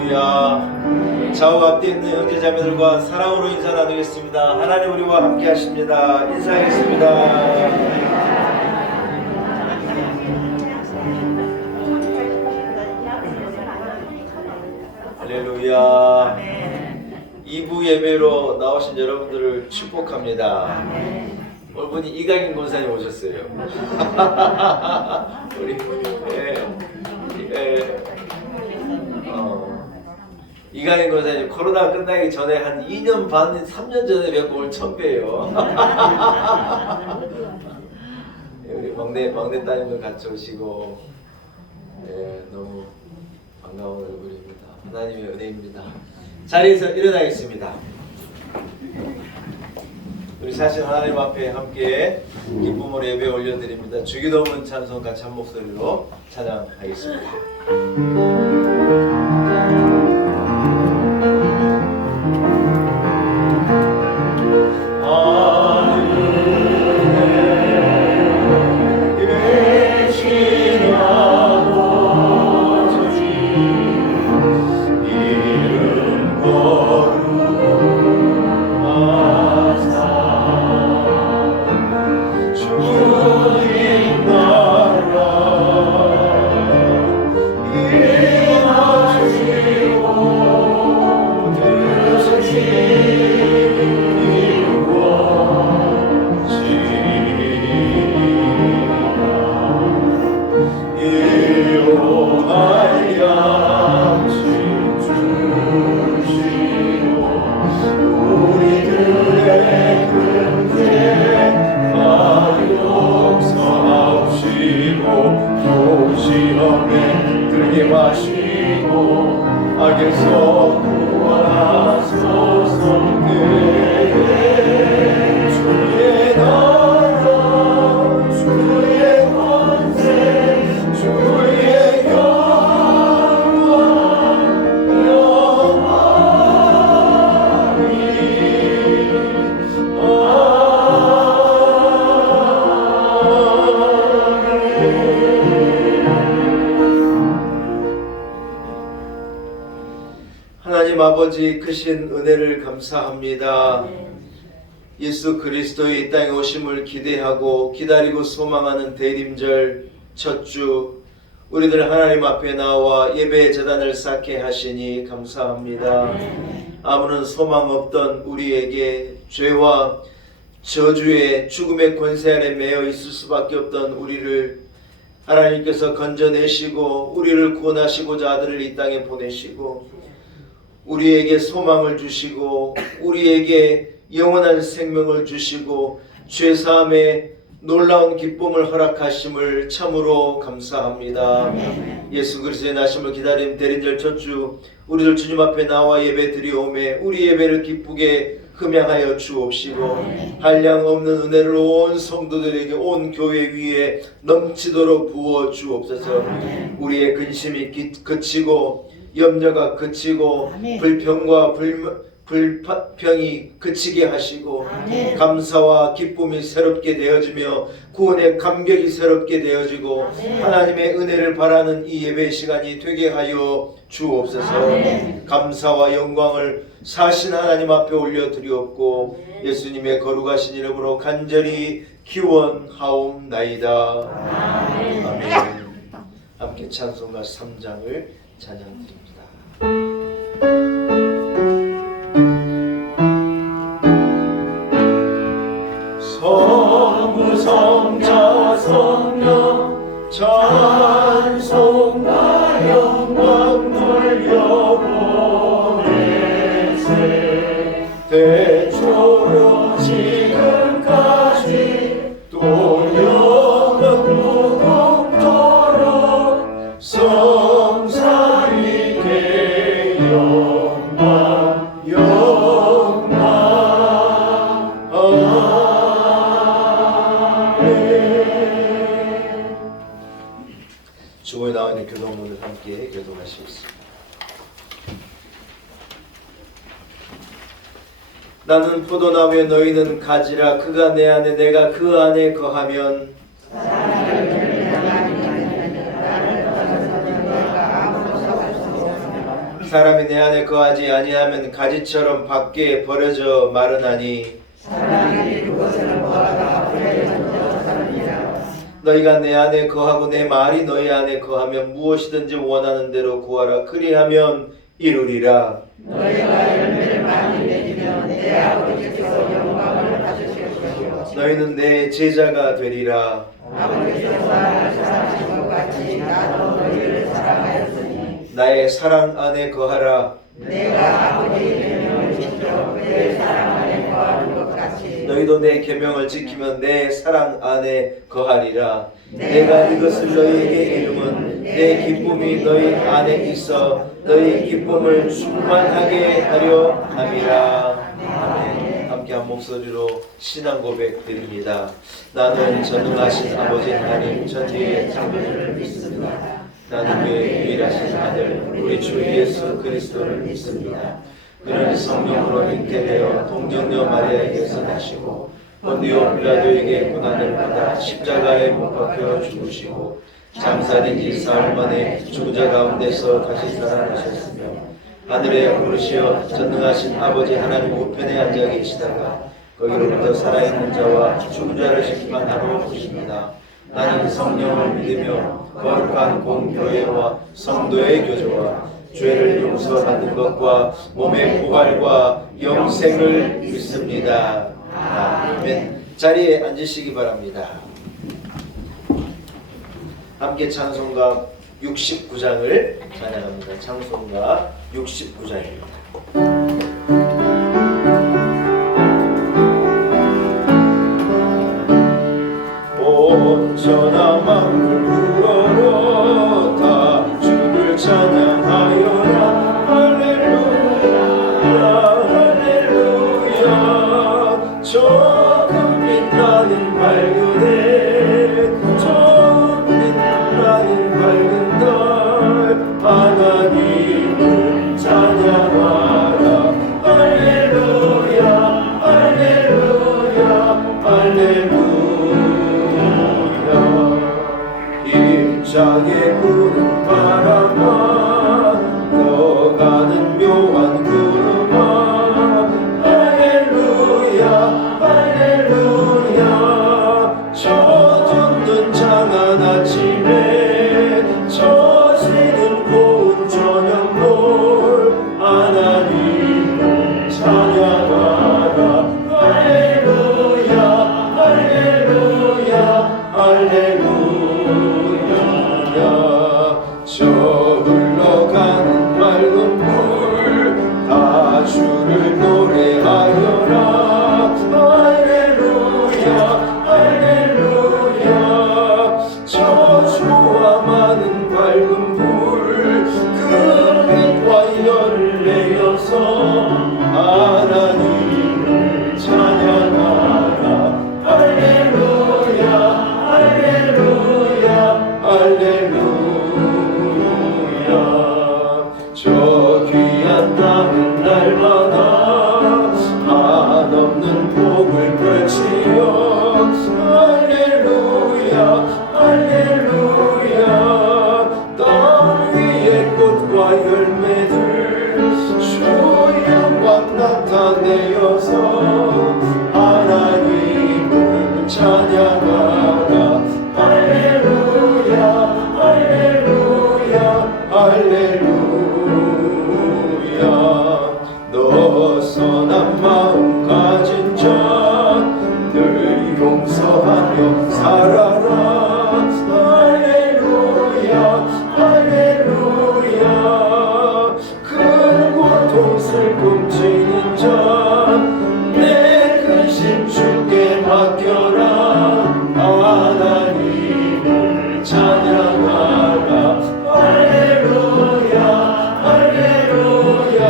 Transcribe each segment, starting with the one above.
할렐루야. 좌우 앞뒤 있는 형제자매들과 사랑으로 인사 나누겠습니다. 하나님 우리와 함께 하십니다. 인사하겠습니다. 할렐루야. 2부 예배로 나오신 여러분들을 축복합니다. 오늘 보니 이강인 권사님 오셨어요. 우리 이강인 권사님 코로나 끝나기 전에 한 2년 반, 3년 전에 뵙고 오늘 처음 뵈요. 우리 막내 따님도 같이 오시고 너무 반가운 얼굴입니다. 하나님의 은혜입니다. 자리에서 일어나겠습니다. 우리 사실 하나님 앞에 함께 기쁨으로 예배 올려드립니다. 주기도문 찬송 같이 한 목소리로 찬양하겠습니다. 하나님 아버지 크신 은혜를 감사합니다. 예수 그리스도의 이 땅에 오심을 기대하고 기다리고 소망하는 대림절 첫 주 우리들 하나님 앞에 나와 예배의 제단을 쌓게 하시니 감사합니다. 아무런 소망 없던 우리에게 죄와 저주의 죽음의 권세 아래 매여 있을 수밖에 없던 우리를 하나님께서 건져내시고 우리를 구원하시고자 아들을 이 땅에 보내시고 우리에게 소망을 주시고 우리에게 영원한 생명을 주시고 죄사함의 놀라운 기쁨을 허락하심을 참으로 감사합니다. 예수 그리스도의 나심을 기다린 대림절 첫주 우리들 주님 앞에 나와 예배 드리오매 우리 예배를 기쁘게 흠양하여 주옵시고 한량 없는 은혜를 온 성도들에게 온 교회 위에 넘치도록 부어 주옵소서. 우리의 근심이 그치고 염려가 그치고 불평과 불평이 그치게 하시고 감사와 기쁨이 새롭게 되어지며 구원의 감격이 새롭게 되어지고 하나님의 은혜를 바라는 이 예배 시간이 되게 하여 주옵소서. 감사와 영광을 사신 하나님 앞에 올려드리옵고 예수님의 거룩하신 이름으로 간절히 기원하옵나이다. 아멘. 함께 찬송가 3장을 찬양드립니다. 성부성자 성령 찬송과 영광 돌려보내세 대초로 지금까지 또 영원 무궁토록 성사위께 영광 영광 주보에 나와 있는 교동문을 함께 교동하시겠습니다. 나는 포도나무에 너희는 가지라. 그가 내 안에 내가 그 안에 거하면 사람이 내 안에 거하지 아니하면 가지처럼 밖에 버려져 마르나니 사람이 그것을 모아다가 버려져 사람이라. 너희가 내 안에 거하고 내 말이 너희 안에 거하면 무엇이든지 원하는 대로 구하라. 그리하면 이루리라. 너희가 열매를 많이 맺으면 내 아버지께서 영광을 받으실 것이요 너희는 내 제자가 되리라. 아버지께서 나를 사랑하신 것 같이 나도 너희를 사랑하였으니 나의 사랑 안에 거하라. 내가 아버지의 계명을 지켜 그의 사랑 안에 거하는 것 같이 너희도 내 계명을 지키면 내 사랑 안에 거하리라. 내가 이것을 너희에게 이름은 내 기쁨이 너희 안에 있어 너희 기쁨을 충만하게 하려 함이라. 아멘. 함께 한 목소리로 신앙 고백 드립니다. 나는 전능하신 아버지 하나님 천지의 창조주를 믿습니다. 나는 그의 유일하신 아들 우리 주 예수 그리스도를 믿습니다. 그는 성령으로 잉태되어 동정녀 마리아에게서 나시고 본디오 빌라도에게 고난을 받아 십자가에 못 박혀 죽으시고 장사된 지 사흘 만에 죽은 자 가운데서 다시 살아나셨으며 하늘에 오르시어 전능하신 아버지 하나님 우편에 앉아 계시다가 거기로부터 살아있는 자와 죽은 자를 심판하러 오십니다. 나는 성령을 믿으며 거룩한 공교회와 성도의 교조와 죄를 용서받는 것과 몸의 부활과 영생을 믿습니다. 아멘. 자리에 앉으시기 바랍니다. 함께 찬송가 69장을 찬양합니다. 찬송가 69장입니다. 온전한 마음을 우러러 다 주를 찬양하여라. 할렐루야 할렐루야. 조금 빛나는 밝은 해 조금 빛나는 밝은 달 하나님을 찬양하라. 할렐루야 할렐루야 할렐루야. 힘차게 부는 바람아 떠가는 묘한 구름아 할렐루야 할렐루야. 젖없는 장한 아침에 젖이는 고운 저녁놀 하나님을 찬양하라. 할렐루야 할렐루야 할렐루야. 저 흘러가는 맑은 물 다 주를 노래하여라. 할렐루야 할렐루야. 저 주와 많은 밝은 불 그 빛과 열을 내어서 하나님을 찬양하라. 할렐루야 할렐루야 할렐루야. 저 귀한 땅은 날마다 한없는 복을 펼치어 할렐루야 할렐루야. 땅 위에 꽃과 열매들 주 영광 나타내어서 하나님을 찬양하라. 할렐루야 할렐루야 할렐루야. 너 선한 마음 가진 자 늘 용서하며 살아라. 할렐루야 할렐루야. 큰 고통 슬픔 지는 자 내 근심 주께 맡겨라. 하나님을 찬양하라. 할렐루야 할렐루야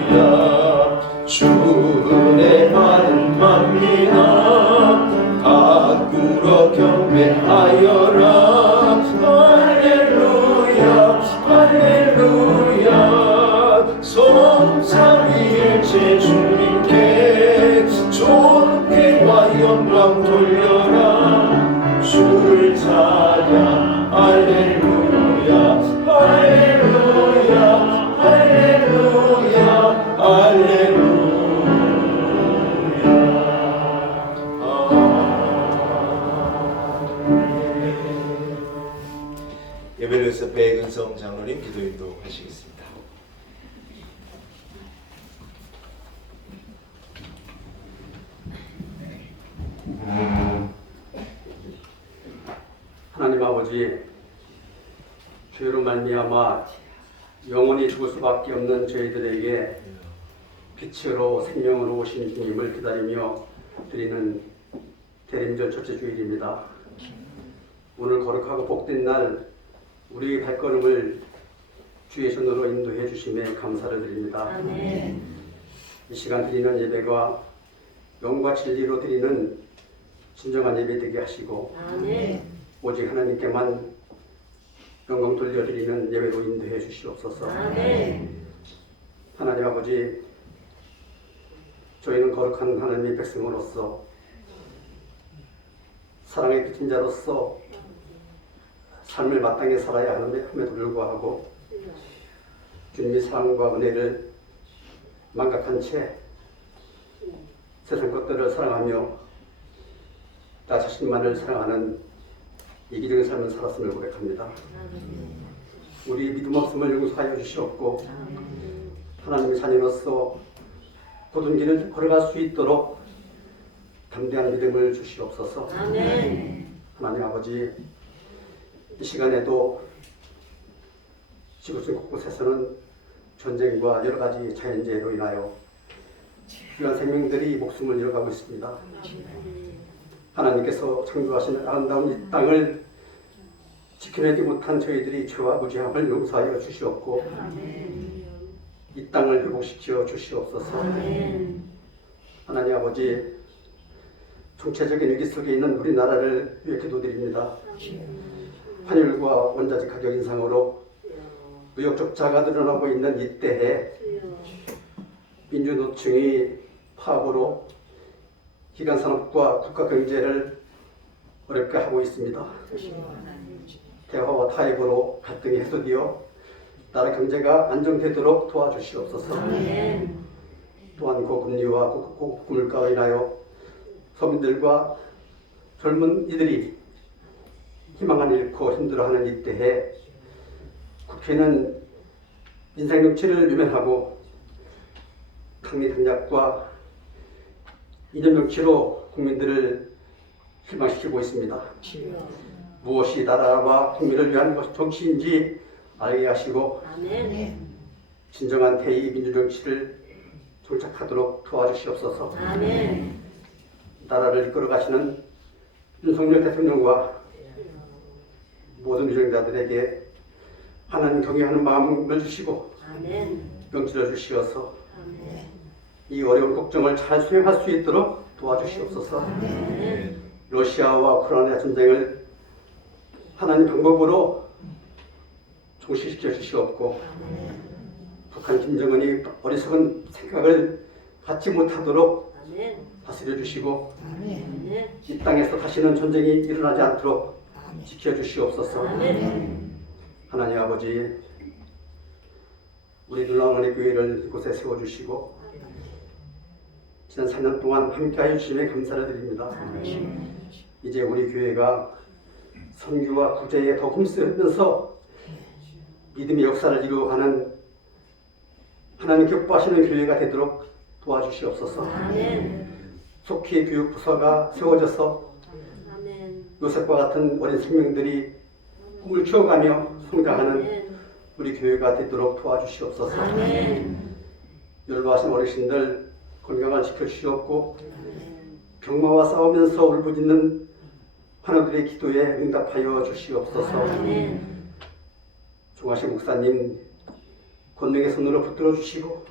할렐루야. 주 은혜 많은 만민아 가꾸러 경배하여라. 할렐루야 할렐루야. 성삼위일체 주님께 존귀와 영광 돌려라. 주를 찬양 할렐루야 할렐루야 에베레스트 백은성 장로님 기도 인도하시겠습니다. 하나님 아버지, 죄로 말미암아 영원히 죽을 수밖에 없는 저희들에게 빛으로 생명으로 오신 주님을 기다리며 드리는 대림절 첫째 주일입니다. 오늘 거룩하고 복된 날 우리 발걸음을 주의 손으로 인도해 주심에 감사를 드립니다. 아멘. 이 시간 드리는 예배가 영과 진리로 드리는 진정한 예배 되게 하시고 아멘. 오직 하나님께만 영광 돌려드리는 예배로 인도해 주시옵소서. 아멘. 하나님 아버지, 저희는 거룩한 하나님의 백성으로서 사랑의 빚진 자로서 삶을 마땅히 살아야 하는데 함에도 불구하고 주님의 사랑과 은혜를 망각한 채 세상 것들을 사랑하며 나 자신만을 사랑하는 이기적인 삶을 살았음을 고백합니다. 우리 믿음 없음을 용서하여 주시옵고 하나님의 자녀로서 고든 길을 걸어갈 수 있도록 담대한 믿음을 주시옵소서. 아멘. 하나님 아버지, 이 시간에도 지구촌 곳곳에서는 전쟁과 여러 가지 자연재해로 인하여 귀한 생명들이 목숨을 잃어가고 있습니다. 하나님께서 창조하신 아름다운 이 땅을 지켜내지 못한 저희들이 죄와 무지함을 용서하여 주시옵고 이 땅을 회복시켜 주시옵소서. 하나님 아버지, 총체적인 위기 속에 있는 우리나라를 위해 기도드립니다. 환율과 원자재 가격 인상으로 무역 적자가 늘어나고 있는 이때에 민주노총이 파업으로 기간산업과 국가 경제를 어렵게 하고 있습니다. 대화와 타협으로 갈등이 해소되어 나라 경제가 안정되도록 도와주시옵소서. 또한 고금리와 고물가로 인하여 서민들과 젊은 이들이 희망을 잃고 힘들어하는 이때에 국회는 인생 정치를 유명하고 강리탕약과 이념 정치로 국민들을 실망시키고 있습니다. 무엇이 나라와 국민을 위한 정치인지 알게 하시고 진정한 대의 민주정치를 정착하도록 도와주시옵소서. 나라를 이끌어 가시는 윤석열 대통령과 모든 유정자들에게 하나님 경외하는 마음을 주시고 명철을 주시어서 이 어려운 국정을 잘 수행할 수 있도록 도와주시옵소서. 러시아와 우크라이나 전쟁을 하나님 방법으로 종식시켜 주시옵고 북한 김정은이 어리석은 생각을 갖지 못하도록 다스려 주시고 이 땅에서 다시는 전쟁이 일어나지 않도록 지켜주시옵소서. 하나님 아버지, 우리 놀라운 교회를 이곳에 세워주시고 지난 4년 동안 함께하여 주심에 감사를 드립니다. 이제 우리 교회가 선교와 구제에 더 힘쓰면서 믿음의 역사를 이루어가는 하나님 기뻐하시는 교회가 되도록 도와주시옵소서. 속히 교육부서가 세워져서 요셉과 같은 어린 생명들이 꿈을 키워가며 성장하는 우리 교회가 되도록 도와주시옵소서. 연로하신 어르신들 건강을 지켜주시옵고 병마와 싸우면서 울부짖는 환우들의 기도에 응답하여 주시옵소서. 종하신 목사님 권능의 손으로 붙들어 주시고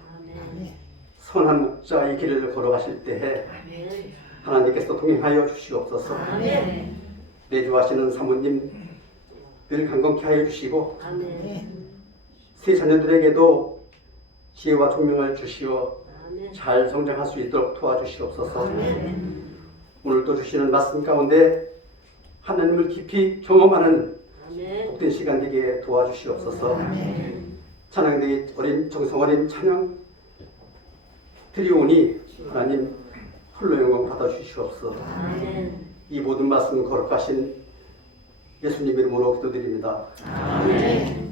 선한 목자의 길을 걸어가실 때에 하나님께서 동행하여 주시옵소서. 내주하시는 사모님 늘 강건케 하여 주시고 새 자녀들에게도 지혜와 총명을 주시어 잘 성장할 수 있도록 도와주시옵소서. 오늘도 주시는 말씀 가운데 하나님을 깊이 경험하는 복된 시간 되게 도와주시옵소서. 찬양대의 어린 정성어린 찬양 드리오니 하나님 홀로 영광 받아주시옵소서. 이 모든 말씀 거룩하신 예수님 이름으로 기도드립니다. 아멘.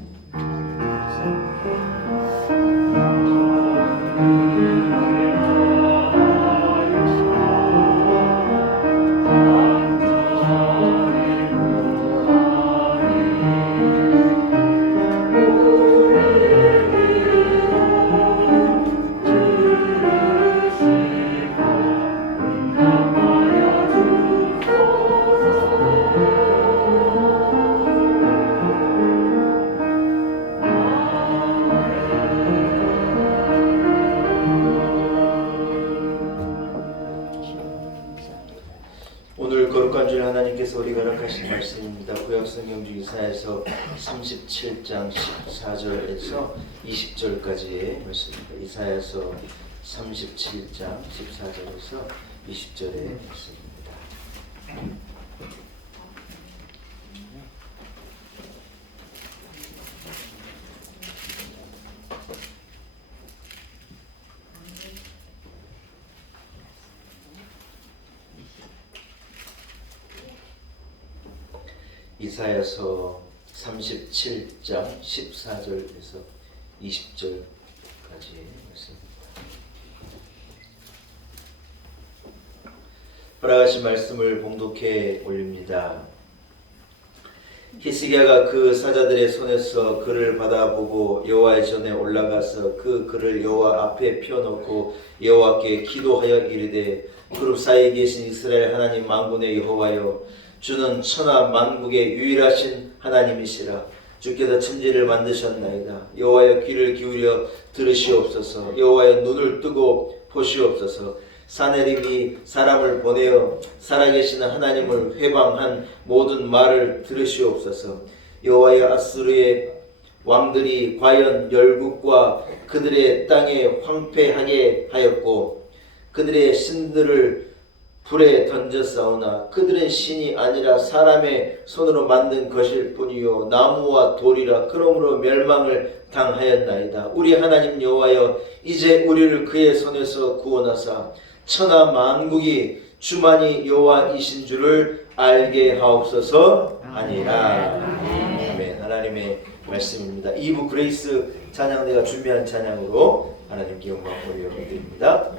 오늘 거룩한 주일 하나님께서 우리가 허락하신 말씀입니다. 구약성경 중 이사야서 37장 14절에서 20절까지의 말씀입니다. 이사야서 37장 14절에서 20절의 말씀입니다. 이사야서 37장 14절에서 20절까지의 말씀입니다. 허락하신 말씀을 봉독해 올립니다. 히스기야가 그 사자들의 손에서 글을 받아보고 여호와의 전에 올라가서 그 글을 여호와 앞에 펴놓고 여호와께 기도하여 이르되 그룹 사이에 계신 이스라엘 하나님 만군의 여호와여, 주는 천하 만국의 유일하신 하나님이시라. 주께서 천지를 만드셨나이다. 여호와여, 귀를 기울여 들으시옵소서. 여호와여, 눈을 뜨고 보시옵소서. 사내림이 사람을 보내어 살아계시는 하나님을 회방한 모든 말을 들으시옵소서. 여호와여, 아수르의 왕들이 과연 열국과 그들의 땅에 황폐하게 하였고 그들의 신들을 불에 던졌사오나 그들은 신이 아니라 사람의 손으로 만든 것일 뿐이요 나무와 돌이라. 그러므로 멸망을 당하였나이다. 우리 하나님 여호와여, 이제 우리를 그의 손에서 구원하사 천하 만국이 주만이 여호와이신 줄을 알게 하옵소서. 아니라. 아멘. 하나님의 말씀입니다. 2부 그레이스 찬양대가 준비한 찬양으로 하나님께 영광 올려드립니다.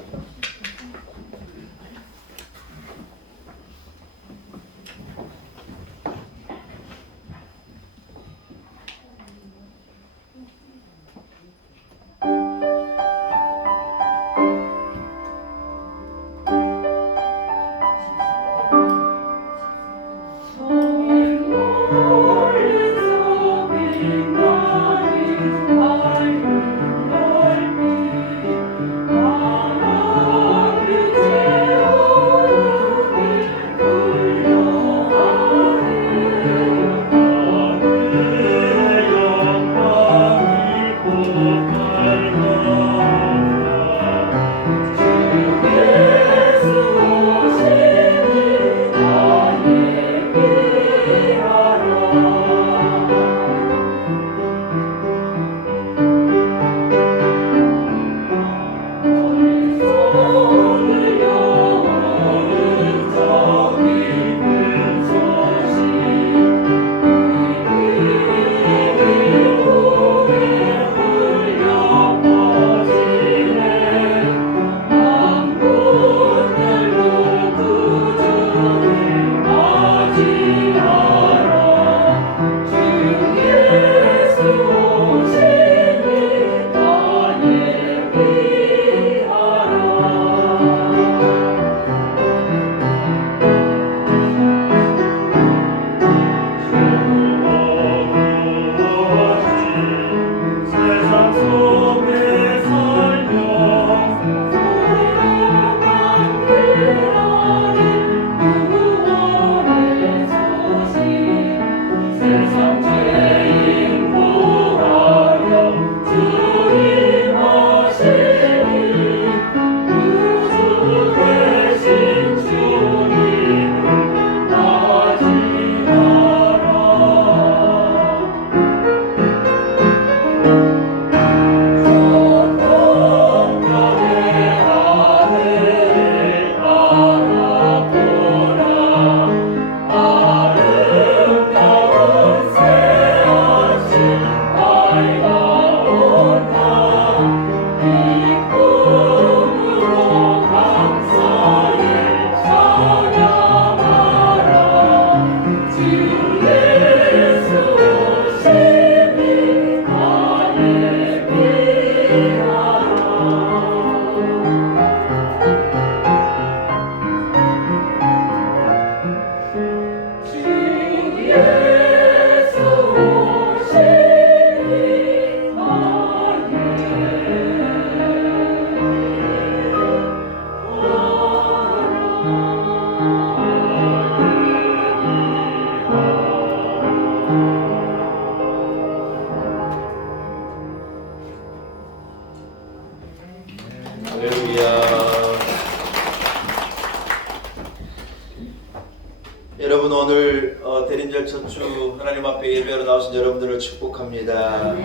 대림절 첫 주 하나님 앞에 예배하러 나오신 여러분들을 축복합니다.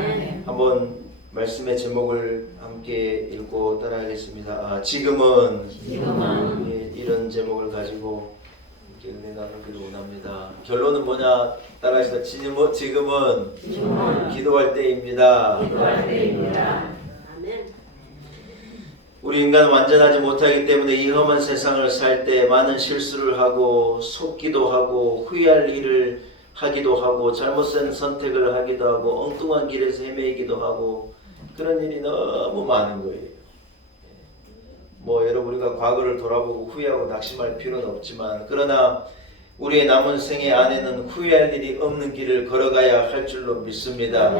한번 말씀의 제목을 함께 읽고 따라하겠습니다. 지금은 예, 이런 제목을 가지고 이렇게 은혜 나누기를 원합니다. 결론은 뭐냐? 따라하시다. 지금은 기도할 때입니다. 우리 인간은 완전하지 못하기 때문에 이 험한 세상을 살 때 많은 실수를 하고 속기도 하고 후회할 일을 하기도 하고 잘못된 선택을 하기도 하고 엉뚱한 길에서 헤매기도 하고 그런 일이 너무 많은 거예요. 뭐 여러분 우리가 과거를 돌아보고 후회하고 낙심할 필요는 없지만 그러나 우리의 남은 생애 안에는 후회할 일이 없는 길을 걸어가야 할 줄로 믿습니다.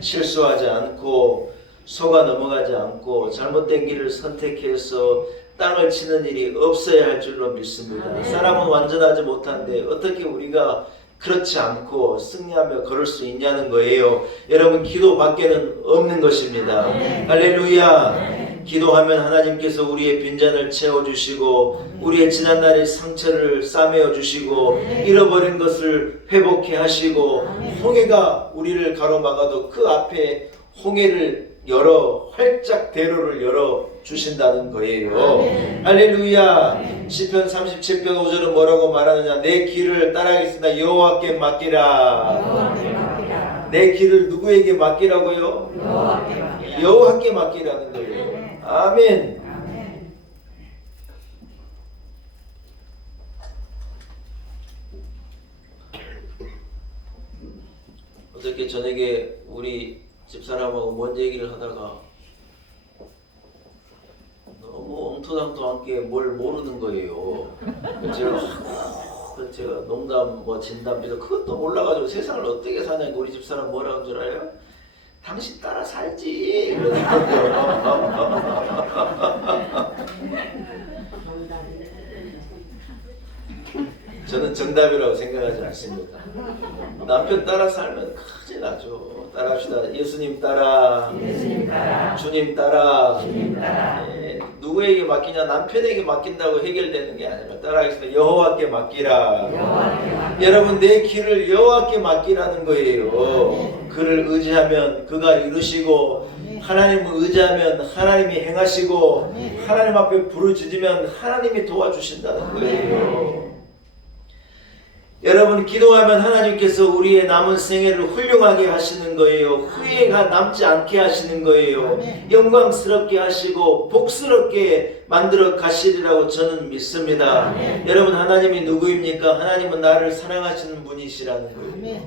실수하지 않고 속아 넘어가지 않고 잘못된 길을 선택해서 땅을 치는 일이 없어야 할 줄로 믿습니다. 사람은 완전하지 못한데 어떻게 우리가 그렇지 않고 승리하며 걸을 수 있냐는 거예요. 여러분 기도밖에는 없는 것입니다. 할렐루야. 기도하면 하나님께서 우리의 빈잔을 채워주시고 우리의 지난날의 상처를 싸매어 주시고 잃어버린 것을 회복해 하시고 홍해가 우리를 가로막아도 그 앞에 홍해를 열어 활짝 대로를 열어 주신다는 거예요. 할렐루야. 시편 37편 5절은 뭐라고 말하느냐? 내 길을 따라하겠습니다. 여호와께 맡기라. 내 길을 누구에게 맡기라고요? 여호와께 맡기라는 거예요. 아멘. 어저께 저녁에 우리 집사람하고 뭔 얘기를 하다가 너무 엉터당토하게 뭘 모르는 거예요. 제가 농담 뭐 진담 그것도 몰라가지고 세상을 어떻게 사냐고 우리 집사람 뭐라는 줄 알아요? 당신 따라 살지. 저는 정답이라고 생각하지 않습니다. 남편 따라 살면 큰일 나죠. 따라합시다. 예수님 따라, 주님 따라. 예, 누구에게 맡기냐? 남편에게 맡긴다고 해결되는 게 아니라 따라하겠습니다. 여호와께 맡기라. 여러분 내 길을 여호와께 맡기라는 거예요. 그를 의지하면 그가 이루시고 하나님을 의지하면 하나님이 행하시고 하나님 앞에 부르짖으면 하나님이 도와주신다는 거예요. 여러분 기도하면 하나님께서 우리의 남은 생애를 훌륭하게 하시는 거예요. 후회가 남지 않게 하시는 거예요. 영광스럽게 하시고 복스럽게 만들어 가시리라고 저는 믿습니다. 여러분 하나님이 누구입니까? 하나님은 나를 사랑하시는 분이시라는 거예요.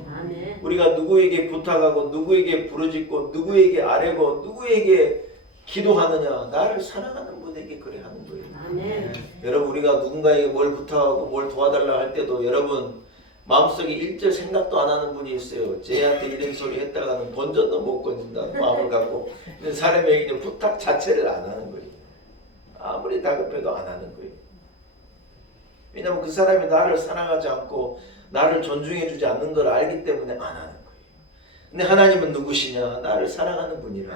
우리가 누구에게 부탁하고 누구에게 부르짖고 누구에게 아뢰고 누구에게 기도하느냐? 나를 사랑하는 분에게 그래 하는 거예요. 여러분 우리가 누군가에게 뭘 부탁하고 뭘 도와달라 할 때도 여러분 마음속에 일절 생각도 안 하는 분이 있어요. 쟤한테 이런 소리 했다가는 본전도 못 건진다는 마음을 갖고 사람에게 부탁 자체를 안 하는 거예요. 아무리 다급해도 안 하는 거예요. 왜냐하면 그 사람이 나를 사랑하지 않고 나를 존중해주지 않는 걸 알기 때문에 안 하는 거예요. 근데 하나님은 누구시냐? 나를 사랑하는 분이라.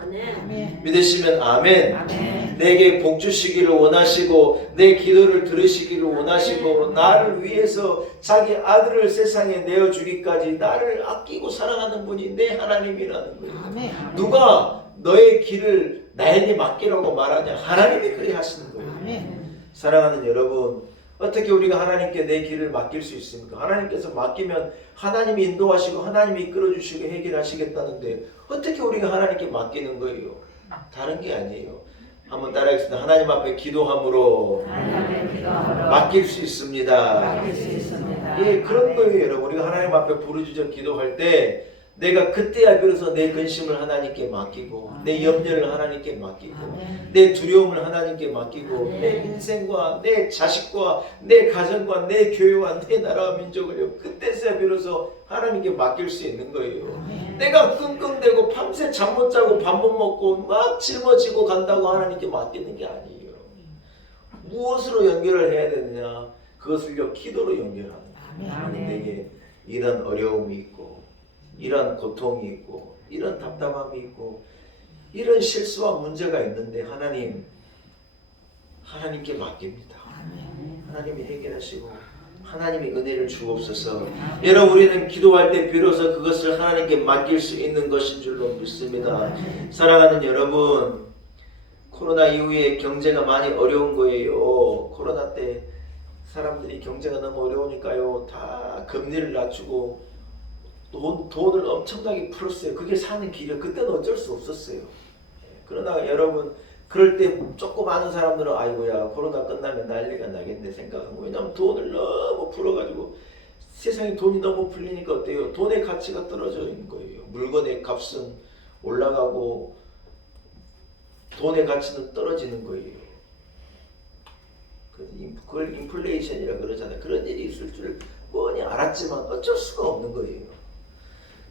믿으시면 아멘. 내게 복 주시기를 원하시고 내 기도를 들으시기를 원하시고 나를 위해서 자기 아들을 세상에 내어주기까지 나를 아끼고 사랑하는 분이 내 하나님이라는 거예요. 누가 너의 길을 나에게 맡기라고 말하냐? 하나님이 그래 하시는 거예요. 사랑하는 여러분, 어떻게 우리가 하나님께 내 길을 맡길 수 있습니까? 하나님께서 맡기면 하나님이 인도하시고 하나님이 이끌어주시고 해결하시겠다는데 어떻게 우리가 하나님께 맡기는 거예요? 다른 게 아니에요. 한번 따라하겠습니다. 하나님 앞에 기도함으로 맡길 수 있습니다. 예, 그런 거예요, 여러분. 우리가 하나님 앞에 부르짖어 기도할 때 내가 그때야 비로소 내 근심을 하나님께 맡기고 내 염려를 하나님께 맡기고 내 두려움을 하나님께 맡기고 내 인생과 내 자식과 내 가정과 내 교회와 내 나라와 민족을 그때서야 비로소 하나님께 맡길 수 있는 거예요. 내가 끙끙대고 밤새 잠 못 자고 밥 못 먹고 막 짊어지고 간다고 하나님께 맡기는 게 아니에요. 무엇으로 연결을 해야 되느냐? 그것을 기도로 연결하는 거예요. 하나님 내게 이런 어려움이 있고 이런 고통이 있고 이런 답답함이 있고 이런 실수와 문제가 있는데 하나님께 맡깁니다. 하나님이 해결하시고 하나님의 은혜를 주옵소서. 여러분 우리는 기도할 때 비로소 그것을 하나님께 맡길 수 있는 것인 줄로 믿습니다. 사랑하는 여러분, 코로나 이후에 경제가 많이 어려운 거예요. 코로나 때 사람들이 경제가 너무 어려우니까요, 다 금리를 낮추고 돈을 엄청나게 풀었어요. 그게 사는 길이에요. 그때는 어쩔 수 없었어요. 그러나 여러분, 그럴 때 조금 아는 사람들은 아이고야 코로나 끝나면 난리가 나겠네 생각하고, 왜냐면 돈을 너무 풀어가지고 세상에 돈이 너무 풀리니까 어때요? 돈의 가치가 떨어져 있는 거예요. 물건의 값은 올라가고 돈의 가치는 떨어지는 거예요. 그걸 인플레이션이라 그러잖아요. 그런 일이 있을 줄 뻔히 알았지만 어쩔 수가 없는 거예요.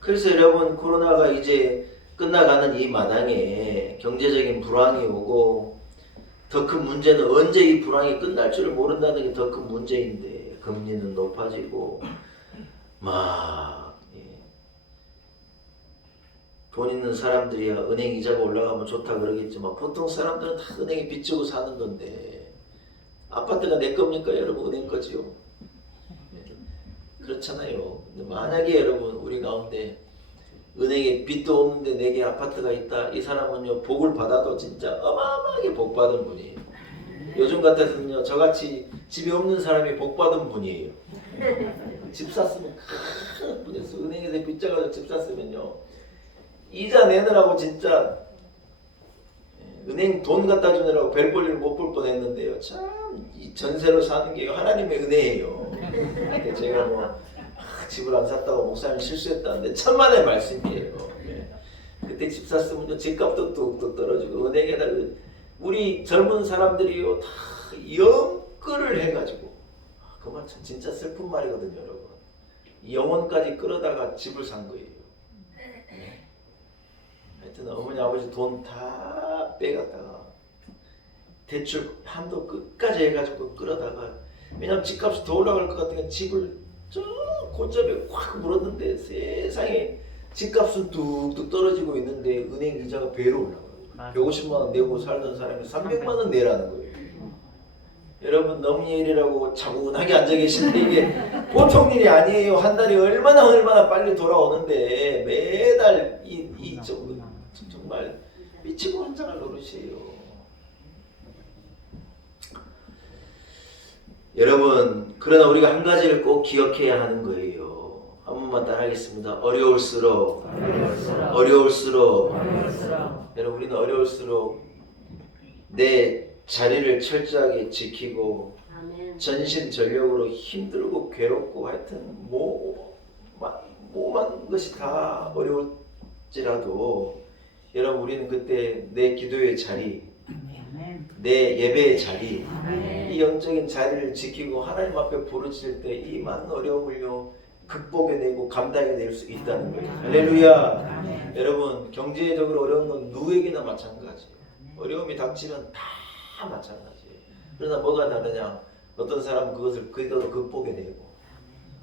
그래서 여러분, 코로나가 이제 끝나가는 이 마당에 경제적인 불황이 오고, 더 큰 문제는 언제 이 불황이 끝날 줄을 모른다는 게 더 큰 문제인데, 금리는 높아지고 돈 있는 사람들이야 은행 이자가 올라가면 좋다 그러겠지만, 보통 사람들은 다 은행에 빚 지고 사는 건데, 아파트가 내 겁니까 여러분? 은행 거지요. 그렇잖아요. 근데 만약에 여러분 우리 가운데 은행에 빚도 없는데 내게 아파트가 있다, 이 사람은요 복을 받아도 진짜 어마어마하게 복 받은 분이에요. 요즘 같아서는요 저같이 집이 없는 사람이 복 받은 분이에요. 집 샀으면 큰 분이었어. 은행에서 빚 져가지고 집 샀으면요 이자 내느라고 진짜 은행 돈 갖다 주느라고 별 볼일 못 볼 뻔했는데요. 참 이 전세로 사는 게 하나님의 은혜예요. 근데 제가 집을 안 샀다고 목사님 실수했다는데 천만의 말씀이에요. 그때 집 샀으면 집값도 뚝뚝 떨어지고, 은행에다 우리 젊은 사람들이요 다 영끌을 해가지고, 그 말 참 진짜 슬픈 말이거든요 여러분. 영혼까지 끌어다가 집을 산 거예요. 하여튼 어머니 아버지 돈 다 빼갔다가 대출 한도 끝까지 해가지고 끌어다가, 왜냐면 집값이 더 올라갈 것 같으니까 집을 저 고점에 확 물었는데 세상에 집값은 뚝뚝 떨어지고 있는데 은행 이자가 배로 올라가요. 150만 원 내고 살던 사람이 300만 원 내라는 거예요. 여러분 넘니엘이라고 차분하게 앉아 계시는데 이게 보통 일이 아니에요. 한 달이 얼마나 빨리 돌아오는데 매달 이 정말 미치고 환장할 노릇이에요. 여러분, 그러나 우리가 한 가지를 꼭 기억해야 하는 거예요. 한 번만 따라하겠습니다. 어려울수록. 여러분, 우리는 어려울수록 내 자리를 철저하게 지키고, 전신전력으로 힘들고 괴롭고 하여튼 뭐만 것이 다 어려울지라도, 여러분 우리는 그때 내 기도의 자리, 내 예배의 자리, 이 영적인 자리를 지키고 하나님 앞에 부르짖을 때 이 많은 어려움을요 극복해내고 감당해낼 수 있다는 거예요. 할렐루야. 여러분, 경제적으로 어려운 건 누구에게나 마찬가지예요. 어려움이 닥치면 다 마찬가지예요. 그러나 뭐가 다르냐? 어떤 사람은 그것을 기도로 극복해내고,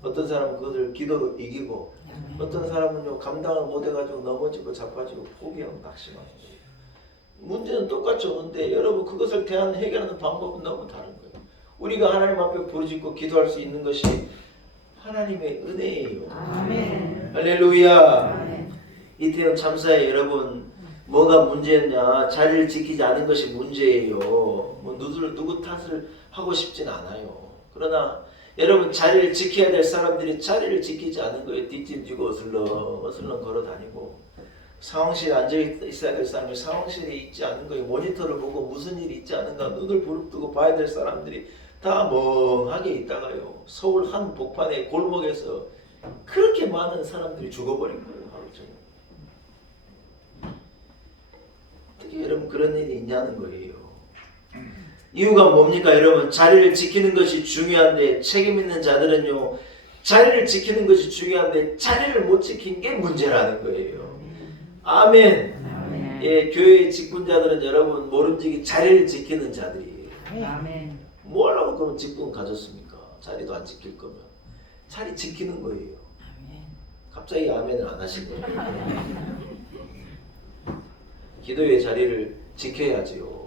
어떤 사람은 그것을 기도로 이기고, 어떤 사람은요 감당을 못해가지고 넘어지고 자빠지고 포기하고 낙심하는 거예요. 문제는 똑같이 오는데 여러분 그것을 해결하는 방법은 너무 다른 거예요. 우리가 하나님 앞에 부르짖고 기도할 수 있는 것이 하나님의 은혜예요. 아멘. 할렐루야. 아멘. 이태원 참사에 여러분 뭐가 문제였냐? 자리를 지키지 않은 것이 문제예요. 누구 탓을 하고 싶진 않아요. 그러나 여러분 자리를 지켜야 될 사람들이 자리를 지키지 않은 거예요. 뒷짐지고 어슬렁 걸어다니고, 상황실에 앉아 있어야 될 사람이 상황실에 있지 않은 거예요. 모니터를 보고 무슨 일이 있지 않은가 눈을 부릅뜨고 봐야 될 사람들이 다 멍하게 있다가요 서울 한 복판의 골목에서 그렇게 많은 사람들이 죽어버린 거예요. 하루 종일. 어떻게 여러분 그런 일이 있냐는 거예요. 이유가 뭡니까 여러분? 자리를 지키는 것이 중요한데, 책임 있는 자들은요 자리를 지키는 것이 중요한데 자리를 못 지킨 게 문제라는 거예요. 아멘. 예, 교회의 직분자들은 여러분 모름지기 자리를 지키는 자들이에요. 아멘. 뭐 하려고 그러면 직분 가졌습니까? 자리도 안 지킬 거면 자리 지키는 거예요. 갑자기 아멘을 안 하신 거예요. 기도의 자리를 지켜야지요.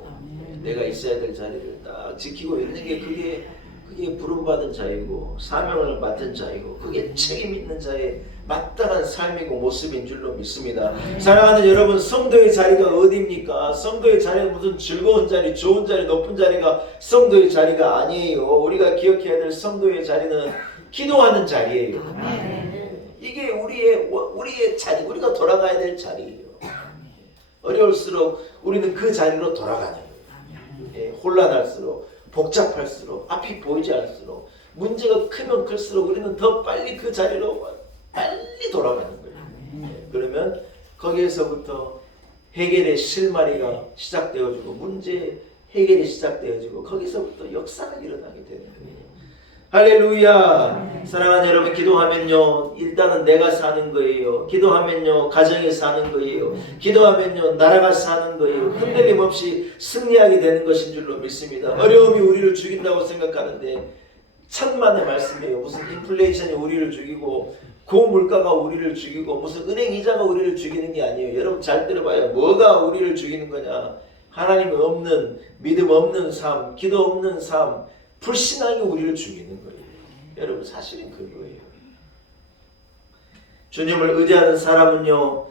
내가 있어야 될 자리를 딱 지키고 있는 게 그게 부름받은 자이고 사명을 맡은 자이고 그게 책임 있는 자의 마땅한 삶이고 모습인 줄로 믿습니다. 사랑하는 여러분, 성도의 자리가 어디입니까? 성도의 자리는 무슨 즐거운 자리, 좋은 자리, 높은 자리가 성도의 자리가 아니에요. 우리가 기억해야 될 성도의 자리는 기도하는 자리예요. 이게 우리의 자리, 우리가 돌아가야 될 자리예요. 어려울수록 우리는 그 자리로 돌아가는 거예요. 혼란할수록, 복잡할수록, 앞이 보이지 않을수록, 문제가 크면 클수록 우리는 더 빨리 그 자리로 빨리 돌아가는 거예요. 그러면 거기에서부터 해결의 실마리가 시작되어지고 문제 해결이 시작되어지고 거기서부터 역사가 일어나게 되는 거예요. 할렐루야. 사랑하는 여러분, 기도하면요 일단은 내가 사는 거예요. 기도하면요 가정이 사는 거예요. 기도하면요 나라가 사는 거예요. 흔들림 없이 승리하게 되는 것인 줄로 믿습니다. 어려움이 우리를 죽인다고 생각하는데 천만의 말씀이에요. 무슨 인플레이션이 우리를 죽이고 고물가가 우리를 죽이고 무슨 은행 이자가 우리를 죽이는 게 아니에요. 여러분 잘 들어봐요. 뭐가 우리를 죽이는 거냐? 하나님 없는, 믿음 없는 삶, 기도 없는 삶, 불신앙이 우리를 죽이는 거예요. 여러분 사실은 그거예요. 주님을 의지하는 사람은요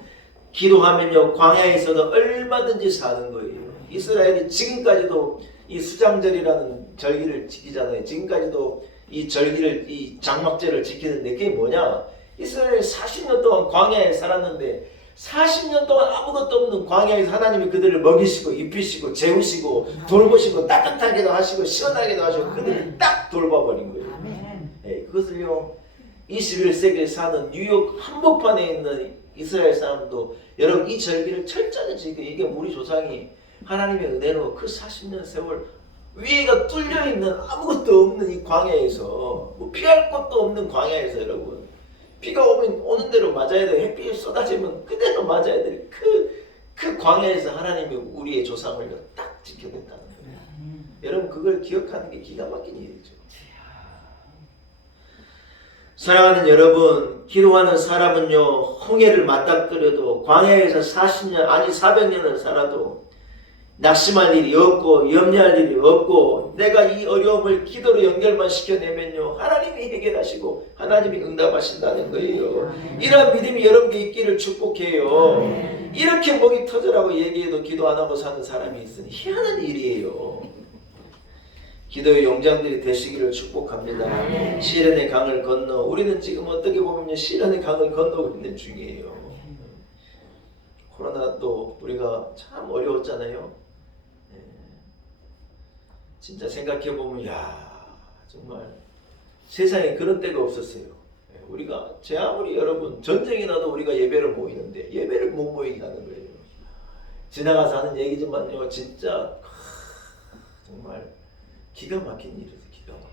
기도하면요 광야에서도 얼마든지 사는 거예요. 이스라엘이 지금까지도 이 수장절이라는 절기를 지키잖아요. 지금까지도 이 절기를, 이 장막절을 지키는데 그게 뭐냐? 이스라엘이 40년 동안 광야에 살았는데 40년 동안 아무것도 없는 광야에서 하나님이 그들을 먹이시고 입히시고 재우시고 돌보시고 따뜻하게도 하시고 시원하게도 하시고 그들을 딱 돌봐버린 거예요. 그것을요 21세기에 사는 뉴욕 한복판에 있는 이스라엘 사람도 여러분 이 절기를 철저히 지키고 이게 우리 조상이 하나님의 은혜로 그 40년 세월 위에가 뚫려있는 아무것도 없는 이 광야에서 뭐 피할 곳도 없는 광야에서 여러분 비가 오면 오는 대로 맞아야 돼요. 햇빛이 쏟아지면 그대로 맞아야 돼요. 그 광야에서 하나님이 우리의 조상을 딱 지켜냈다는 거예요. 여러분 그걸 기억하는 게 기가 막힌 일이죠. 사랑하는 여러분, 기도하는 사람은요 홍해를 맞닥뜨려도 광야에서 40년 아니 400년을 살아도 낙심할 일이 없고 염려할 일이 없고 내가 이 어려움을 기도로 연결만 시켜내면요 하나님이 해결하시고 하나님이 응답하신다는 거예요. 이런 믿음이 여러분께 있기를 축복해요. 이렇게 목이 터져라고 얘기해도 기도 안 하고 사는 사람이 있으니 희한한 일이에요. 기도의 용장들이 되시기를 축복합니다. 시련의 강을 건너 우리는 지금 어떻게 보면 시련의 강을 건너고 있는 중이에요. 코로나도 우리가 참 어려웠잖아요. 진짜 생각해보면 정말 세상에 그런 때가 없었어요. 우리가 제 아무리 여러분 전쟁이 나도 우리가 예배를 모이는데 예배를 못 모이게 하는 거예요. 지나가서 하는 얘기지만요 진짜 정말 기가 막힌 일이에요. 기가 막힌.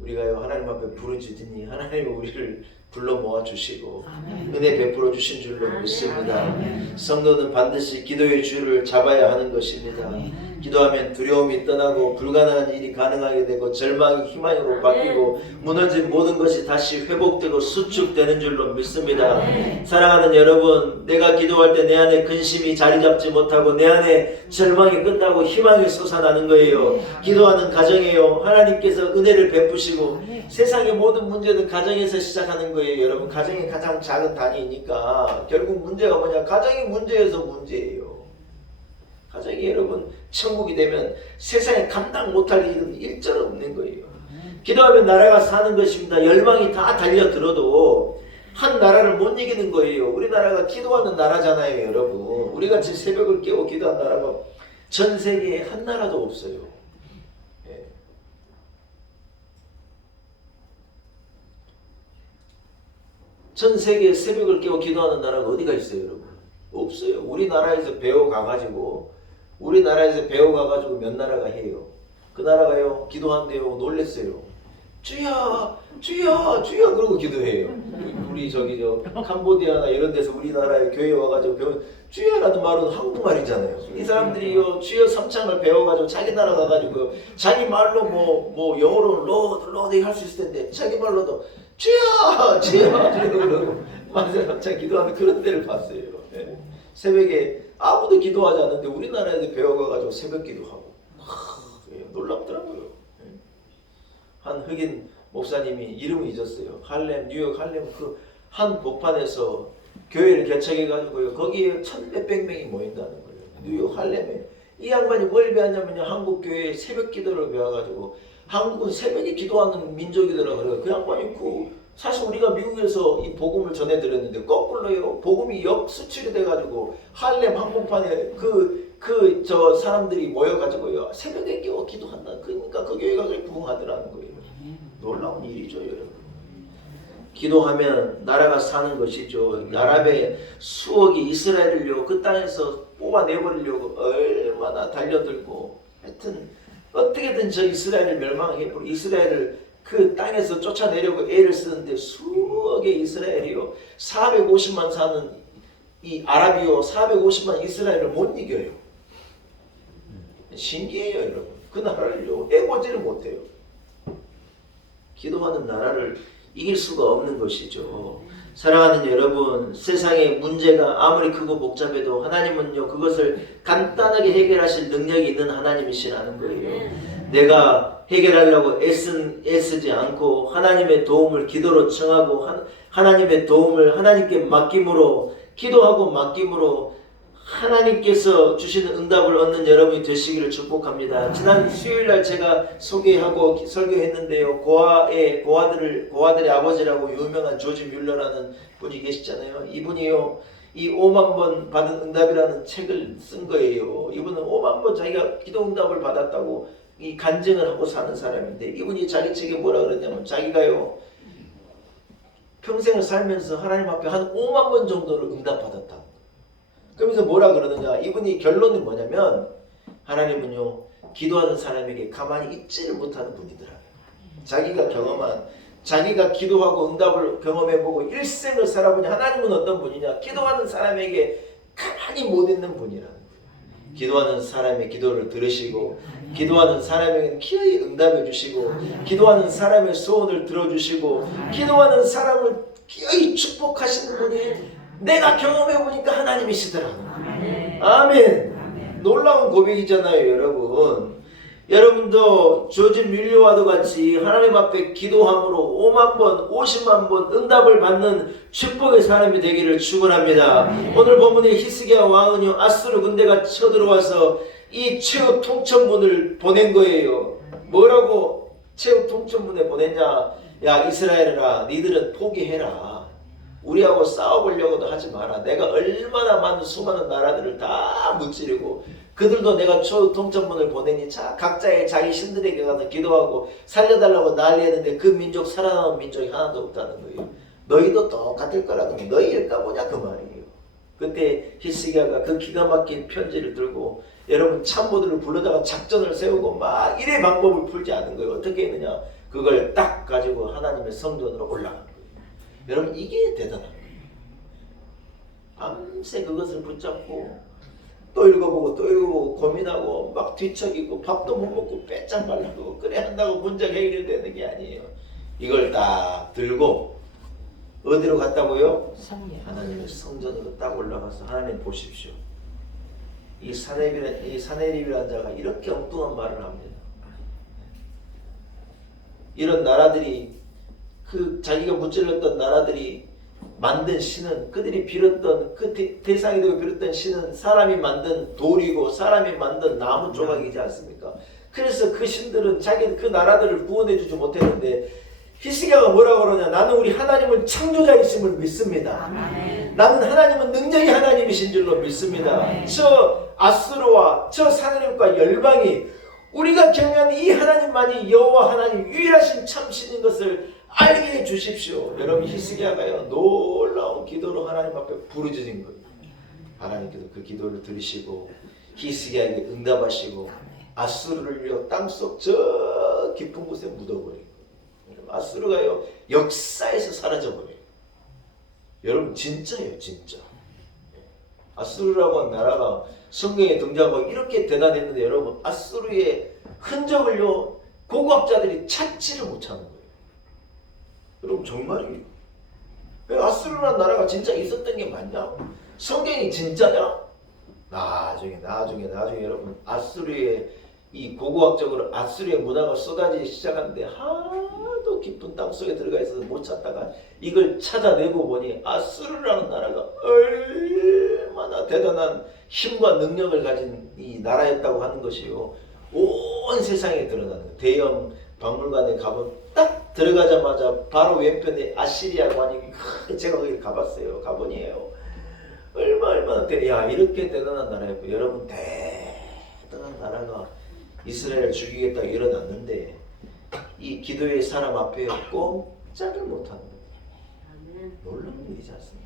우리가요 하나님 앞에 부르짖으니 하나님이 우리를 불러 모아주시고 은혜 베풀어 주신 줄로 믿습니다. 성도는 반드시 기도의 줄을 잡아야 하는 것입니다. 기도하면 두려움이 떠나고 불가능한 일이 가능하게 되고 절망이 희망으로 바뀌고 무너진 모든 것이 다시 회복되고 수축되는 줄로 믿습니다. 사랑하는 여러분, 내가 기도할 때 내 안에 근심이 자리 잡지 못하고 내 안에 절망이 끝나고 희망이 솟아나는 거예요. 기도하는 가정이에요. 하나님께서 은혜를 베푸시고 세상의 모든 문제는 가정에서 시작하는 거예요. 여러분 가정이 가장 작은 단위이니까 결국 문제가 뭐냐? 가정이 문제여서 문제예요. 가정이 여러분 천국이 되면 세상에 감당 못할 일은 일절 없는 거예요. 기도하면 나라가 사는 것입니다. 열방이 다 달려들어도 한 나라를 못 이기는 거예요. 우리나라가 기도하는 나라잖아요. 여러분 우리같이 새벽을 깨워 기도한 나라가 전 세계에 한 나라도 없어요. 전 세계에 새벽을 깨워 기도하는 나라가 어디가 있어요, 여러분? 없어요. 우리나라에서 배워가가지고 몇 나라가 해요. 그 나라가요, 기도한대요. 놀랬어요. 주여, 주여, 주여 그러고 기도해요. 우리 캄보디아나 이런 데서 우리나라에 교회 와가지고 주여라는 말은 한국말이잖아요. 이 사람들이요, 주여 삼창을 배워가지고 자기 나라 가가지고 자기 말로 뭐 영어로 로드 할 수 있을 텐데 자기 말로도 주여, 주여, 주여 만세 삼창 기도하는 그런 때를 봤어요. 새벽에 아무도 기도하지 않는데 우리나라에서 배워가가지고 새벽 기도하고 놀랍더라고요. 한 흑인 목사님이 이름을 잊었어요. 할렘, 뉴욕 할렘 그 한 복판에서 교회를 개척해가지고요. 거기에 1,몇백 명이 모인다는 거예요. 뉴욕 할렘에. 이 양반이 뭘 배웠냐면요. 한국 교회에 새벽 기도를 배워가지고 한국은 새벽에 기도하는 민족이더라고요. 그 양반이 사실 우리가 미국에서 이 복음을 전해드렸는데 거꾸로요. 복음이 역수출이 돼가지고 할렘 한복판에 저 사람들이 모여가지고요. 새벽에 기도한다. 그러니까 그 교회가 부흥하더라는 거예요. 놀라운 일이죠, 여러분. 기도하면 나라가 사는 것이죠. 아랍의 수억이 이스라엘을요. 그 땅에서 뽑아내버리려고 얼마나 달려들고 하여튼 어떻게든 저 이스라엘을 멸망해버리고 이스라엘을 그 땅에서 쫓아내려고 애를 쓰는데 수억의 이스라엘이요. 450만 사는 이 아랍이요. 450만 이스라엘을 못 이겨요. 신기해요, 여러분. 그 나라를요. 애고지를 못해요. 기도하는 나라를 이길 수가 없는 것이죠. 사랑하는 여러분, 세상의 문제가 아무리 크고 복잡해도 하나님은요, 그것을 간단하게 해결하실 능력이 있는 하나님이시라는 거예요. 내가 해결하려고 애쓰지 않고 하나님의 도움을 기도로 청하고 하나님의 도움을 하나님께 맡김으로 기도하고 맡김으로 하나님께서 주시는 응답을 얻는 여러분이 되시기를 축복합니다. 지난 수요일날 제가 소개하고 설교했는데요. 고아들의 아버지라고 유명한 조지 뮬러라는 분이 계시잖아요. 이분이요. 이 5만 번 받은 응답이라는 책을 쓴 거예요. 이분은 5만 번 자기가 기도 응답을 받았다고 이 간증을 하고 사는 사람인데 이분이 자기 책에 뭐라 그러냐면 자기가요. 평생을 살면서 하나님 앞에 한 5만 번 정도를 응답받았다. 그러면서 뭐라 그러느냐. 이분이 결론이 뭐냐면 하나님은요. 기도하는 사람에게 가만히 있지를 못하는 분이더라고요. 자기가 기도하고 응답을 경험해보고 일생을 살아보니 하나님은 어떤 분이냐. 기도하는 사람에게 가만히 못 있는 분이라는 거예요. 기도하는 사람의 기도를 들으시고 기도하는 사람에게는 기어이 응답해 주시고 기도하는 사람의 소원을 들어주시고 기도하는 사람을 기어이 축복하시는 분이 내가 경험해보니까 하나님이시더라. 아멘. 놀라운 고백이잖아요, 여러분. 여러분도 조지 뮬러와도 같이 하나님 앞에 기도함으로 5만 번, 50만 번 응답을 받는 축복의 사람이 되기를 축원합니다. 오늘 본문의 히스기야 왕은요, 아수르 군대가 쳐들어와서 이 최후 통첩문을 보낸 거예요. 뭐라고 최후 통첩문에 보냈냐? 야, 이스라엘아, 니들은 포기해라. 우리하고 싸워보려고도 하지 마라. 내가 얼마나 많은 수많은 나라들을 다 무찌르고 그들도 내가 통첩문을 보내니 각자의 자기 신들에게 가서 기도하고 살려달라고 난리했는데 그 민족 살아남은 민족이 하나도 없다는 거예요. 너희도 똑같을 거라고 너희일까 보냐 그 말이에요. 그때 히스기야가 그 기가 막힌 편지를 들고 여러분 참모들을 불러다가 작전을 세우고 막 이래 방법을 풀지 않은 거예요. 어떻게 했느냐. 그걸 딱 가지고 하나님의 성전으로 올라간 거예요. 여러분 이게 대단한 거예요. 밤새 그것을 붙잡고 또 읽어보고 또 읽어보고 고민하고 막 뒤척이고 밥도 못 먹고 빼짝 말라고 그래 한다고 문제가 해결되는 게 아니에요. 이걸 딱 들고 어디로 갔다고요? 하나님의 성전으로 딱 올라가서 하나님 보십시오. 이 사네립이라는 자가 이렇게 엉뚱한 말을 합니다. 이런 나라들이 자기가 무찔렀던 나라들이 만든 신은 그들이 빌었던 그 대상이 되고 빌었던 신은 사람이 만든 돌이고 사람이 만든 나무 조각이지 않습니까? 그래서 그 신들은 자기 그 나라들을 구원해 주지 못했는데 히스기야가 뭐라고 그러냐. 나는 우리 하나님은 창조자이심을 믿습니다. 나는 하나님은 능력의 하나님이신 줄로 믿습니다. 저 아수르와 저 사내립과 열방이 우리가 경외하는 이 하나님만이 여호와 하나님 유일하신 참신인 것을 알게 해 주십시오. 여러분 히스기야가요 놀라운 기도로 하나님 앞에 부르짖은 거예요. 하나님께서 그 기도를 들으시고 히스기야에게 응답하시고 아수르를요 땅속 저 깊은 곳에 묻어버리고 아수르가요 역사에서 사라져버려요. 여러분 진짜예요 진짜. 아수르라고 하는 나라가 성경에 등장하고 이렇게 대단했는데 여러분 아수르의 흔적을요 고고학자들이 찾지를 못하는 거예요. 여러분 정말이에요. 아수르라는 나라가 진짜 있었던 게 맞냐? 성경이 진짜냐? 나중에 여러분 아수르의 이 고고학적으로 아수리의 문화가 쏟아지기 시작하는데 하도 깊은 땅 속에 들어가 있어서 못 찾다가 이걸 찾아내고 보니 아수르라는 나라가 얼마나 대단한 힘과 능력을 가진 이 나라였다고 하는 것이요. 온 세상에 드러나는 거예요. 대형 박물관에 가면 딱 들어가자마자 바로 왼편에 아시리아고 하니 제가 거기 가봤어요. 가보니에요. 얼마나 야 이렇게 대단한 나라였고 여러분 대단한 나라가 이스라엘을 죽이겠다고 일어났는데 이 기도의 사람 앞에 꼼짝을 못하는 거예요. 놀라운 일이지 않습니까?